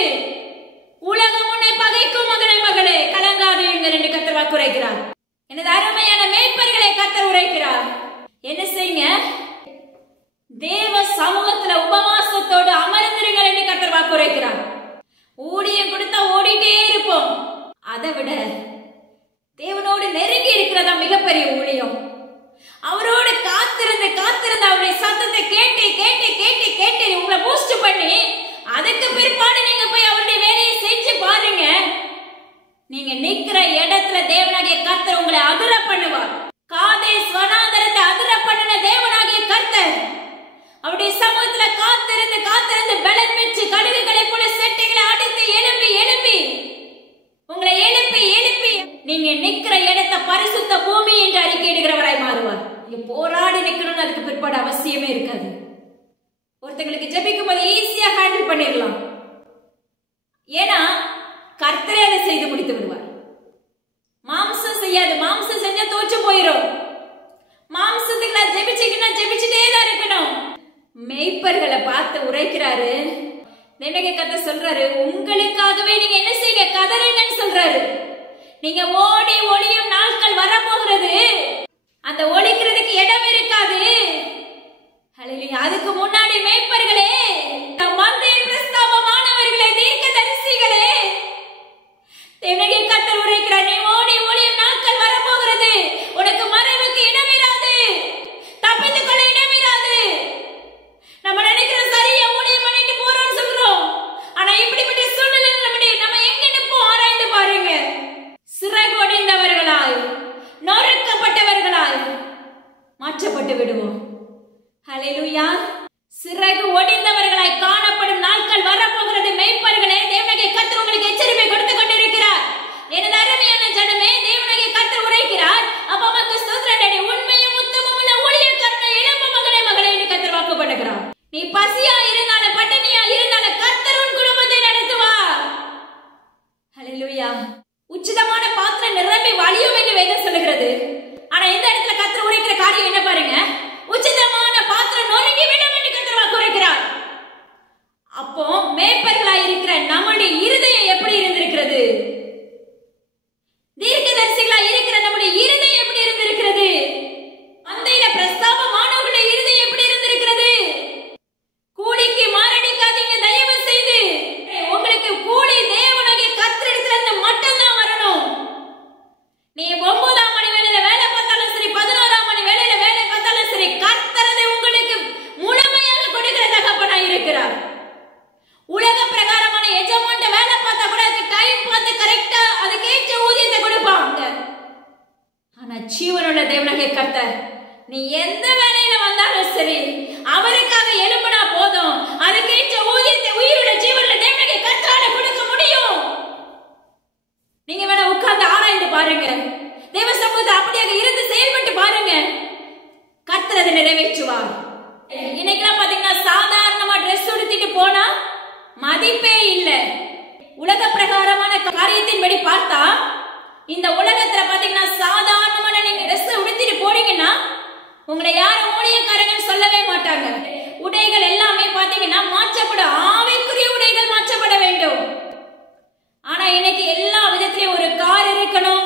உலகம் உன்னை பகைக்கும். மகனே மகளே, கலங்காதீர்கள் என்று கர்த்தர் வாக்குரைக்கிறார். எனது அருமையான மேய்ப்பர்களை கர்த்தர் உரைக்கிறார். என்ன செய்யுங்க? தேவ சமூகத்துல உபவாசத்தோடு அமர்ந்திருங்கள் என்று கர்த்தர் வாக்குரைக்கிறார். ஊழியம் கொடுத்தா ஓடிட்டே இருப்போம். அதை விட தேவனோடு நெருங்கி இருக்கிறதா மிகப்பெரிய ஊழியம். அவரோடு காத்திருந்து காத்திருந்து அவருடைய சத்தத்தை கேட்டு கேட்டு கேட்டு கேட்டு உங்களை பூஸ்ட் பண்ணி அதுக்கு பிற்பாடு நீங்க போய் அவருடைய வேலையை செஞ்சு பாருங்க. நீங்க நிக்கிற இடத்துல தேவனாகிய கர்த்தர் உங்களை அதிர பண்ணுவார். காதேஸ் வனாந்தரத்தை அதிர பண்ணின தேவனாகிய கர்த்தர் அவருடைய சமூகத்துல காத்திருந்து காத்திருந்து பலன் பெற்று கடுகுகளை போல செட்டைகளை அடித்து எழுப்பி எழுப்பி உங்களை எழுப்பி எழுப்பி நீங்க நிக்கிற இடத்தை பரிசுத்த பூமி என்று அறிக்கையிடுகிறவராய் மாறுவார். நீங்க போராடி நிக்கணும்னு அதுக்கு பிற்பாடு அவசியமே இருக்காது. ஒருத்தங்களுக்கு ஜெபிக்கும் போது ஈஸியா ஹேண்டில் பண்ணிடலாம். ஏன்னா கர்த்தரே அதை செய்து முடித்து விடுவார். மாம்சம் செய்யாது. மாம்சம் செஞ்சா தோற்று போயிடும். மாம்சத்துக்கு ஜெபிச்சுக்கினா ஜெபிச்சுட்டே தான் இருக்கணும். மேய்ப்பர்களை பார்த்து உரைக்கிறாரு. நினைக்க கதை சொல்றாரு, உங்களுக்காகவே நீங்க என்ன செய்ய கதறுங்கன்னு சொல்றாரு. நீங்க ஓடி ஒளியும் நாட்கள் வரப்போகிறது. அந்த ஒளிக்கிறதுக்கு இடம் இருக்காது. அதுக்கு முன்னாடி மேய்ப்பர்களே, மந்தையின் பிரஸ்தாபமானவர்களே, தீர்க்கதரிசிகளே, தேவனாகிய கர்த்தர் உரைக்கிறார், நீ ஓடி ஒளியும் நாட்கள் வரப்போகிறது. உனக்கு மறைவுக்கு இடமிராது, தப்பித்துக் கொள்ள இடமிராது. நம்ம நினைக்கிற சரியா ஊழியம் பண்ணிட்டு போறோம்னு சொல்றோம். ஆனா இப்படிப்பட்ட சூழ்நிலையில் நம்ம எங்க நிற்போம் ஆராய்ந்து பாருங்க. சிறகு ஒடிந்தவர்களாய் நொறுக்கப்பட்டவர்களாய் மாற்றப்பட்டு விடுவோம். ஹல்லேலூயா. சிறகு ஒடிந்தவர்களாய் காணப்படும் நாட்கள் வரப்போகிறது. மேய்ப்பர்களே, தேவனாகிய கர்த்தர் உங்களுக்கு எச்சரிக்கை கொடுத்து கொண்டிருக்கிறார். எனது அருமையான ஜனமே, தேவனாகிய கர்த்தர் உரைக்கிறார், அப்பா உமக்கு ஸ்தோத்திரம். உண்மையும் உத்தமமும் உள்ள ஊழியக்காரனை எழும்பு மகளே மகளே என்று கர்த்தர் வாக்கு பண்ணுகிறார். நீ பசியா இருந்தாலும் பட்டினியா இருந்தாலும் கர்த்தர் உன் குடும்பத்தை நடத்துவார். ஹல்லேலூயா. உச்சிதமான பாத்திரம் நிரம்பி வழியும் என்று வேதம் சொல்லுகிறது. ஆனா இந்த இடத்துல கர்த்தர் உரைக்கிற காரியம் என்ன பாருங்க, உச்சிதமான பாத்திரம் நொறுங்கி விடும் என்று கர்த்தர் வாக்கு உரைக்கிறார். அப்போ மேய்ப்பர்களாய் இருக்கிற நம்முடைய இருதயம் எப்படி இருந்திருக்கிறது? தீர்க்கதரிசிகளாய் இருக்கிற நம்முடைய இருதயம் எப்படி இருந்திருக்கிறது? மந்தையில பிரஸ்தாபமானவர்களுடைய இருதயம் எப்படி இருந்திருக்கிறது? கூலிக்கு மாரடிக்காதீங்க தயவு செய்து. உங்களுக்கு கூலி தேவனாகிய கர்த்தரிடத்திலிருந்து மட்டும்தான் வரணும். நீ 9ஆம் மணி வேளையில வேலை பார்த்தாலும் சரி, 11ஆம் மணி வேளையில வேலை பார்த்தாலும் சரி, கர்த்தர் அதை உங்களுக்கு முழுமையாக கொடுக்கிற தகப்பனாய் இருக்கிறார். உலக பிரகாரமான எஜமான்ட்ட வேலை பார்த்தா கூட அதுக்கு டைம் பார்த்து கரெக்டா அதுக்கேற்ற ஊதியத்தை கொடுப்பாங்க. ஆனா ஜீவனுள்ள தேவனாகிய கர்த்தர், நீ எந்த வேலையில வந்தாலும் சரி, அவருக்காக எழுப்பினா போதும், அதுக்கேற்ற ஊதியத்தை உயிருள்ள ஜீவனுள்ள தேவனாகிய கர்த்தரால கொடுக்க முடியும். நீங்க வேணா உட்கார்ந்து ஆராய்ந்து பாருங்க. தேவ சமூகத்தை அப்படியாக இருந்து செயல்பட்டு பாருங்க. கர்த்தர் அதை நிறைவேற்றுவார். இன்னைக்கெல்லாம் பாத்தீங்கன்னா சாதாரணமா ட்ரெஸ் உடுத்திட்டு போனா மதிப்பே இல்லை. உலக பிரகாரமான காரியத்தின்படி பார்த்தா இந்த உலகத்துல பாத்தீங்கன்னா சாதாரணமான நீங்க ட்ரெஸ் உடுத்திட்டு போறீங்கன்னா உங்களை யாரும் ஊழியக்காரங்கன்னு சொல்லவே மாட்டாங்க. உடைகள் எல்லாமே பாத்தீங்கன்னா மாற்றப்பட ஆவிக்குரிய உடைகள் மாற்றப்பட வேண்டும். ஆனா இன்னைக்கு எல்லா விதத்திலயும் ஒரு கார் இருக்கணும்,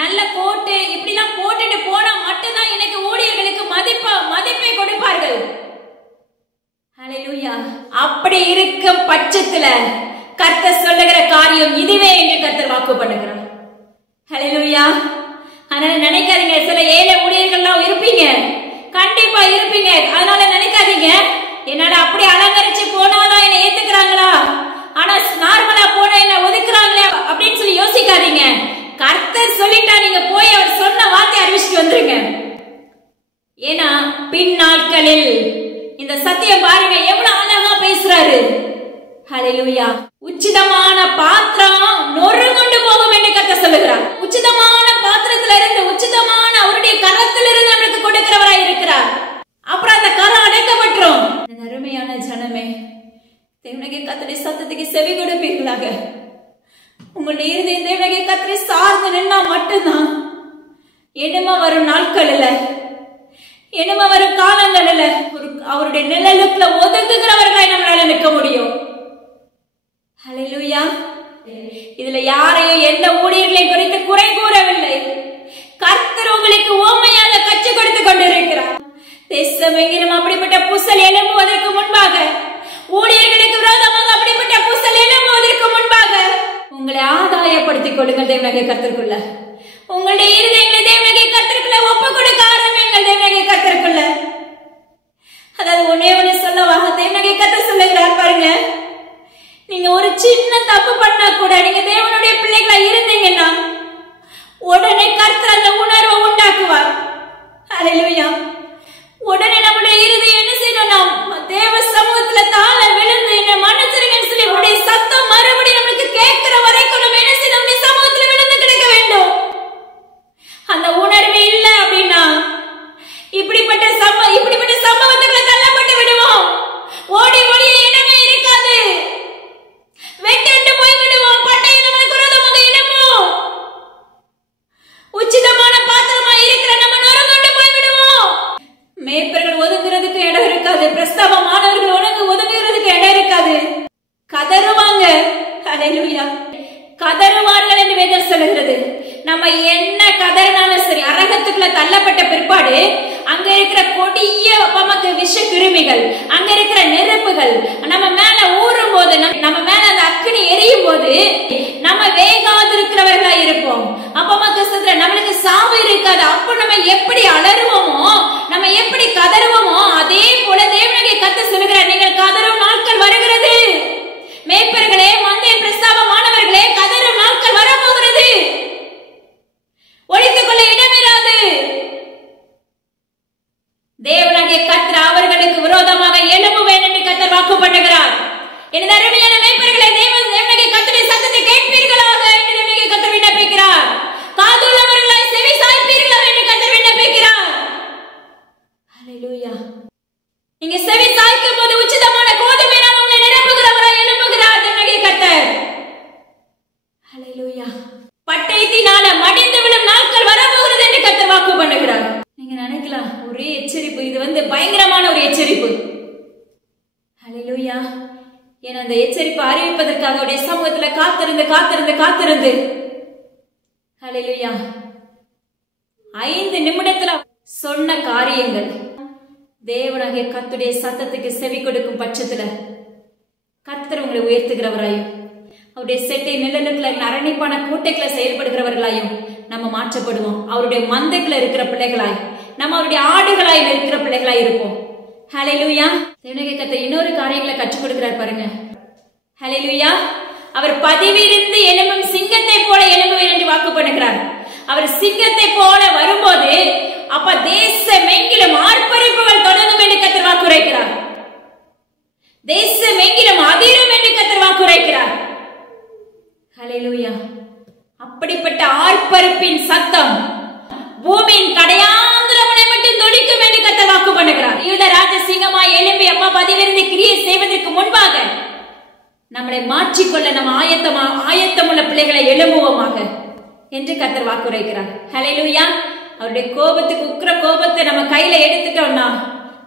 நல்ல கோட்டு, இப்படி எல்லாம் போட்டுட்டு போனா மட்டும்தான் இன்னைக்கு ஊழியர்களுக்கு மதிப்பை கொடுப்பார்கள். ஹல்லேலூயா. அப்படி இருக்கும் பட்சத்துல கர்த்தர் சொல்லுகிற காரியம் இதுவே என்று கர்த்தர் வாக்கு பண்ணுகிறார். ஹல்லேலூயா. அதனால நினைக்காதீங்க, சில ஏழை ஊழியர்கள்லாம் இருப்பீங்க, கண்டிப்பா இருப்பீங்க. அதனால நினைக்காதீங்க என்னால அப்படி அலங்கரிச்சு போனாதான் என்ன ஏத்துக்கிறாங்களா, ஆனா நார்மலா போனா என்ன ஒதுக்குறாங்களே அப்படின்னு சொல்லி யோசிக்காதீங்க. கர்த்தர் சொல்லிட்டா நீங்க போய் அவர் சொன்ன வார்த்தை அறிவிச்சுட்டு வந்துருங்க. ஏன்னா பின் நாட்களில் இந்த சத்தியம் பாருங்க எவ்வளவு அழகா பேசுறாரு. ஹல்லேலூயா. உச்சிதமான பாத்திரம் நொறுங்குண்டு போகும் என்று கர்த்தர் சொல்லுகிறார். உச்சிதமான பாத்திரத்துல இருந்து, உச்சிதமான அவருடைய கரத்திலிருந்து நம்மளுக்கு கொடுக்கிறவராய் இருக்கிறார். அப்புறம் அந்த கரம் அடைக்கப்பட்டுரும். அருமையான ஜனமே, தேவனுடைய கர்த்தருடைய சத்தத்துக்கு செவி கொடுப்பீர்களாக. உங்களுடைய இருதயம் தேவனுடைய கர்த்தரை சார்ந்து நின்னா மட்டும்தான் இனிமே வரும் நாட்களில், இனிமே வரும் காலங்களில் அவருடைய நிழலுக்குள்ள ஒதுங்குகிறவர்களாய் நம்மளால நிற்க முடியும். ஹல்லேலூயா. இதுல யாரையும் எந்த ஊழியர்களை குறித்து குறை கூறவில்லை. கர்த்தர் உங்களுக்கு ஓமையாக கற்றுக் கொடுத்துக் கொண்டிருக்கிறார். தேசமெங்கிலும் அப்படிப்பட்ட புசல் எழும்புவதற்கு முன்பாக, ஊழியர்களுக்கு விரோதமாக அப்படிப்பட்ட புசல் எழும்புவதற்கு முன்பாக உங்களை ஆதாயப்படுத்திக் கொள்ளுங்கள் தேவனுடைய கர்த்தருக்குள்ள. உங்களுடைய இருதயங்களை தேவனுடைய கர்த்தருக்குள்ள ஒப்புக் கொடுக்க ஆரம்பிங்கள் தேவனுடைய கர்த்தருக்குள்ள. அதாவது ஒன்னே ஒண்ணு சொல்லவா, தேவனுடைய கர்த்தர் சொல்லுகிறார் பாருங்க, நீங்க ஒரு சின்ன தப்பு பண்ணா கூட, நீங்க தேவனுடைய பிள்ளைகளா இருந்தீங்கன்னா உடனே கர்த்தர் அந்த உணர்வை உண்டாக்குவார். ஹல்லேலூயா. உடனே நம்முடைய இருதயம் என்ன செய்யணும், தேவ சமூகத்துல தாழ விழுந்து என்ன மன்னிச்சிருங்கன்னு சொல்லி உடைய சத்தம் மறுபடியும் நம்மளுக்கு கேட்கிற வரைக்கும் நம்ம என்ன செய்யணும், நம்முடைய சமூகத்துல விழுந்து கிடக்க வேண்டும். அந்த உணர்வு இல்ல அப்படின்னா இப்படிப்பட்ட சம்பவத்துக்குள்ள தள்ளப்பட்டு விடுவோம். ஓடி ஓடி இடமே இருக்காது, வெட்டு போய் விடுவோம். பட்டை நம்மளுக்கு விரோதமாக இடமும், உச்சிதமான பாத்திரமா இருக்கிற நம்ம நொறுங்குண்டு போய் விடுவோம். மேய்ப்பர்கள் ஒதுங்குறதுக்கு இடம் இருக்காது, பிரஸ்தாபமானவர்கள் ஒதுங்குறதுக்கு இடம் இருக்காது. கதறுவாங்க. ஹல்லேலூயா. கதறுவார்கள் என்று வேதம் சொல்லுகிறது. நம்ம என்ன கதறினாலும் சரி, அரகத்துக்குள்ள தள்ளப்பட்ட பிற்பாடு அங்க இருக்கிற கொடிய நமக்கு விஷ கிருமிகள், அங்க இருக்கிற நெருப்புகள் நம்ம மேல ஊறும் போது, நம்ம மேல அந்த அக்கினி எரியும் போது நம்ம வேகாது இருக்கிறவர்களா இருப்போம். அப்ப நம்மளுக்கு சாவு இருக்காது. அப்ப நம்ம எப்படி அலறுவோமோ, நம்ம எப்படி கதறுவோமோ, அதே போல தேவனுடைய கர்த்தர் சொல்லுகிறார், நீங்கள் கதறும் நாட்கள் வருகிறது. மேய்ப்பர்களே, மந்தை பிரஸ்தாபமானவர்களே, கதறும் நாட்கள் வரப்போகிறது. ஒழித்துக் கொள்ள இடமிராது. தேவனாகிய கர்த்தர் அவர்களுக்கு விரோதமாக எழும்புவேன் என்று கர்த்தர் வாக்கு பண்ணுகிறார். எனது அருமையான மேய்ப்பர்களே, தேவனாகிய கர்த்தருடைய சத்தத்தை கேட்பீர்களாக என்று தேவனாகிய கர்த்தர் விண்ணப்பிக்கிறார். காதுள்ளவர்களாய் செவி சாய்ப்பீர்களாக என்று கர்த்தர் விண்ணப்பிக்கிறார். ஹல்லேலூயா. நீங்க செவி சாய்க்கும் போது உச்சிதமான கோதுமையினால் உங்களை நிரப்புகிறவராய் எழும்புகிறார் தேவனாகிய கர்த்தர். ஹல்லேலூயா. பட்டயத்தினால மடிந்து விழும் நாட்கள் வரப்போகிறது என்று கர்த்தர் வாக்கு பண்ணுகிறார். நீங்க நினைக்கலாம், ஒரே எச்சரிப்பு, இது பயங்கரமான ஒரு எச்சரிப்பு. ஹல்லேலூயா. ஏன்னா அந்த எச்சரிப்பு அறிவிப்பதற்காக அவருடைய சமூகத்துல காத்திருந்து ஹல்லேலூயா 5 நிமிடத்துல சொன்ன காரியங்கள் தேவனாகிய கர்த்தருடைய சத்தத்துக்கு செவி கொடுக்கும் பட்சத்துல கர்த்தர் உங்களை உயர்த்துகிறவராயும், அவருடைய செட்டை நிழலுக்குள்ள அரணிப்பான கூட்டைக்குள்ள செயல்படுகிறவர்களாயும் நம்ம மாற்றப்படுவோம். அவருடைய மந்தைக்குள்ள இருக்கிற பிள்ளைகளாய், நம்ம அவருடைய ஆடுகளாய் இருக்கிற பிள்ளைகளாய் இருப்போம். ஹல்லேலூயா. தேவனாகிய கர்த்தர் இன்னொரு காரியங்களை கற்றுக் கொடுக்கிறார் பாருங்க. ஹல்லேலூயா. அவர் பதிவிருந்து எழும்பும் சிங்கத்தை போல எழும்புவேன் என்று வாக்கு பண்ணுகிறார். அவர் சிங்கத்தை போல வரும்போது அப்ப தேசமெங்கிலும் ஆர்ப்பரிப்புகள் தொடங்கும் என்று கர்த்தர் வாக்குரைக்கிறார். தேசமெங்கிலும் அதிரும் என்று கர்த்தர் வாக்குரைக்கிறார். ஹல்லேலூயா. அப்படிப்பட்ட ஆர்ப்பரிப்பின் சத்தம் பூமியின் கடையாந்திர முனை மட்டும் தொனிக்கும் என்று கர்த்தர் வாக்கு பண்ணுகிறார். யூத ராஜ சிங்கமாய் எழும்பி அப்பா பதிவிருந்து கிரியை செய்வதற்கு முன்பாக நம்மளை மாற்றிக்கொள்ள நம்ம ஆயத்தமுள்ள பிள்ளைகளை எழும்புவோமாக என்று கர்த்தர் வாக்குரைக்கிறார். ஹல்லேலூயா. அவருடைய கோபத்துக்கு உக்கிர கோபத்தை நம்ம கையில எடுத்துட்டோம்னா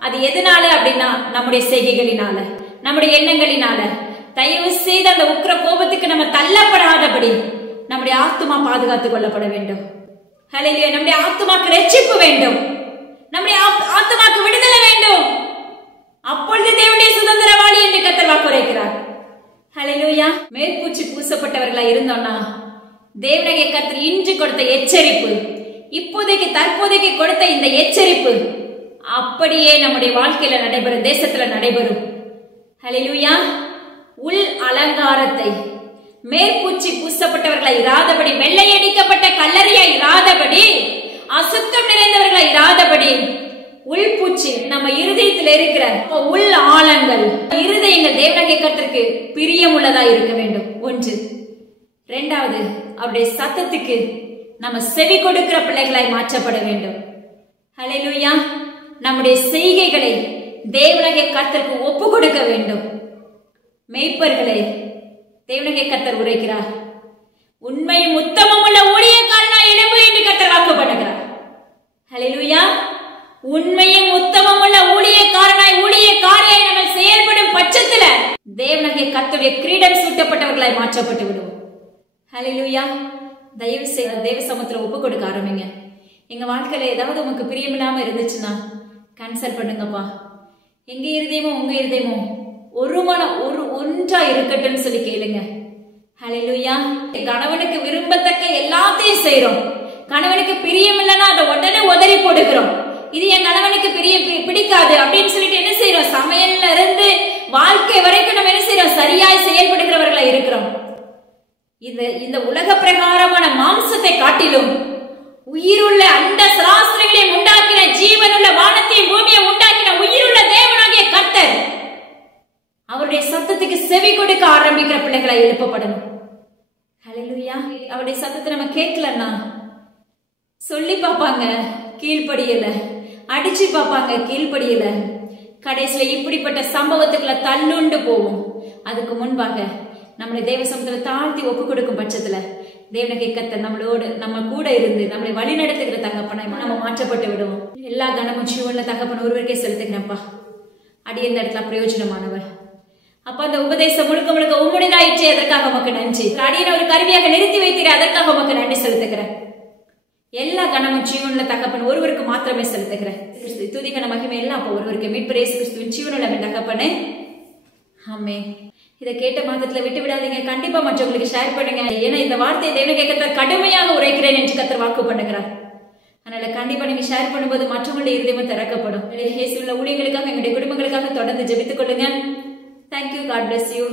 அது எதனால அப்படின்னா நம்முடைய செய்கைகளினால, நம்முடைய எண்ணங்களினால. தயவு செய்து அந்த உக்கிர கோபத்துக்கு நம்ம தள்ளப்படாதபடி நம்முடைய ஆத்துமா பாதுகாத்துக் கொள்ளப்பட வேண்டும். ஹல்லேலூயா. நம்முடைய ஆத்துமாக்கு ரட்சிப்பு வேண்டும், நம்முடைய ஆத்துமாக்கு விடுதலை வேண்டும். அப்பொழுது தேவனுடைய சுதந்திரவாளி என்று கர்த்தர் வாக்குரைக்கிறார். ஹல்லேலூயா. மேற்பூச்சி பூசப்பட்டவர்களா இருந்தோம்னா தேவனாகிய கர்த்தர் இன்று கொடுத்த எச்சரிப்பு, இப்போதைக்கு தற்போதைக்கு கொடுத்த இந்த எச்சரிப்பு அப்படியே நம்முடைய வாழ்க்கையில நடைபெறும், தேசத்துல நடைபெறும். ஹல்லேலூயா. உள் அலங்காரத்தை மேற்பூச்சி பூசப்பட்டவர்களா இராதபடி, வெள்ளையடிக்கப்பட்ட கல்லறையா இராதபடி, அசுத்தம் நிறைந்தவர்களா இராதபடி, உள்பூச்சி நம்ம இருதயத்தில் இருக்கிற உள் ஆழங்கள், இருதயங்கள் தேவனாகிய கர்த்தருக்கு பிரியமுள்ளதா இருக்க வேண்டும். ஒன்று. இரண்டாவது, அவருடைய சத்தத்துக்கு நம்ம செவி கொடுக்கிற பிள்ளைகளாய் மாற்றப்பட வேண்டும். ஹல்லேலூயா. நம்முடைய செய்கைகளை தேவனாகிய கர்த்தருக்கு ஒப்பு கொடுக்க வேண்டும். மேய்ப்பர்களே, தேவனாகிய கர்த்தர் உரைக்கிறார், உண்மையும் உத்தமம் உள்ள ஊழியக்காரனாய் எழும்பு என்று கர்த்தர் வாக்குப்படுகிறார். ஹல்லேலூயா. உண்மையும் உத்தமம் உள்ள ஊழியக்காரனாய் ஊழியக்காரியாய் நம்ம செயல்படும் பட்சத்துல தேவனாகிய கர்த்தருடைய கிரீடம் சூட்டப்பட்டவர்களாய் மாற்றப்பட்டு விடுவோம். ஹல்லேலூயா. தயவு செய்து தேவ சமூகத்துல ஒப்பு கொடுக்க ஆரம்பிங்க. எங்க வாழ்க்கையில ஏதாவது உங்களுக்கு பிரியமில்லாம இருந்துச்சுன்னா கேன்சல் பண்ணுங்கப்பா. எங்க இருதயமோ உங்க இருதயமோ ஒன்றா இருக்கட்டும் சொல்லி கேளுங்க. ஹல்லேலூயா. கணவனுக்கு விரும்பத்தக்க எல்லாத்தையும் செய்யறோம், கணவனுக்கு பிரியம் இல்லைன்னா அதை உடனே உதறி போடுகிறோம். இது என் கணவனுக்கு பிடிக்காது அப்படின்னு சொல்லிட்டு என்ன செய்யறோம், சமையல்ல இருந்து வாழ்க்கை வரைக்கும் நம்ம என்ன செய்யறோம், சரியாய் செயல்படுகிறவர்களா இருக்கிறோம். இந்த உலக பிரகாரமான மாம்சத்தை காட்டிலும் உயிருள்ள அந்த சராசரிகளையும் உண்டாக்கின, ஜீவனுள்ள வானத்தையும் பூமியை உண்டாக்கின உயிருள்ள தேவனாகிய கர்த்தர் அவருடைய சத்தத்துக்கு செவி கொடுக்க ஆரம்பிக்கிற பிள்ளைகளை எழுப்பப்படணும். ஹல்லேலூயா. அவருடைய சத்தத்தை நம்ம கேட்கலன்னா சொல்லி பார்ப்பாங்க, கீழ்படியல, அடிச்சு பார்ப்பாங்க, கீழ்படியல, கடைசியில இப்படிப்பட்ட சம்பவத்துக்குள்ள தள்ளுண்டு போவோம். அதுக்கு முன்பாக நம்மளை தேவ சமூகத்துல தாழ்த்தி ஒப்பு கொடுக்கும் பட்சத்துல தேவனாகிய கர்த்தர் நம்மளோடு நம்ம கூட இருந்து நம்மளை வழி நடத்துகிற தகப்பனை நம்ம மாற்றப்பட்டு விடுவோம். எல்லா கனமும் ஜீவன்ல தகப்பன் ஒருவருக்கே செலுத்துகிறேன்ப்பா. அடி இந்த இடத்துல பிரயோஜனமானவர் அப்ப அந்த உபதேசம் முழுக்க முழுக்க உம்முடையதாயிற்றே, அதற்காக உமக்கு நன்றி. அடியனை ஒரு கருவியாக நிறுத்தி வைத்தீரே, அதற்காக உமக்கு நன்றி செலுத்துகிறேன். எல்லா கனமும் ஜீவனுள்ள தகப்பன் ஒருவருக்கு மாத்திரமே செலுத்துகிறேன். துதிகன மகிமை எல்லாம் அப்ப ஒருவருக்கு மீட்பர் இயேசு கிறிஸ்துவின் ஜீவனுள்ள தகப்பனே. ஆமென். இதை கேட்ட மாத்திரத்துல விட்டு விடாதீங்க, கண்டிப்பா மற்றவங்களுக்கு ஷேர் பண்ணுங்க. ஏன்னா இந்த வார்த்தையை தேவனாகிய கர்த்தர் கடுமையாக உரைக்கிறேன் என்று கர்த்தர் வாக்கு பண்ணுகிறார். அதனால கண்டிப்பா நீங்க ஷேர் பண்ணும்போது மற்றவங்களுடைய இருதயமும் திறக்கப்படும். இயேசுவுள்ள ஊழியர்களுக்காக, எங்களுடைய குடும்பங்களுக்காக தொடர்ந்து ஜெபித்துக் கொள்ளுங்க. Thank you. God bless you.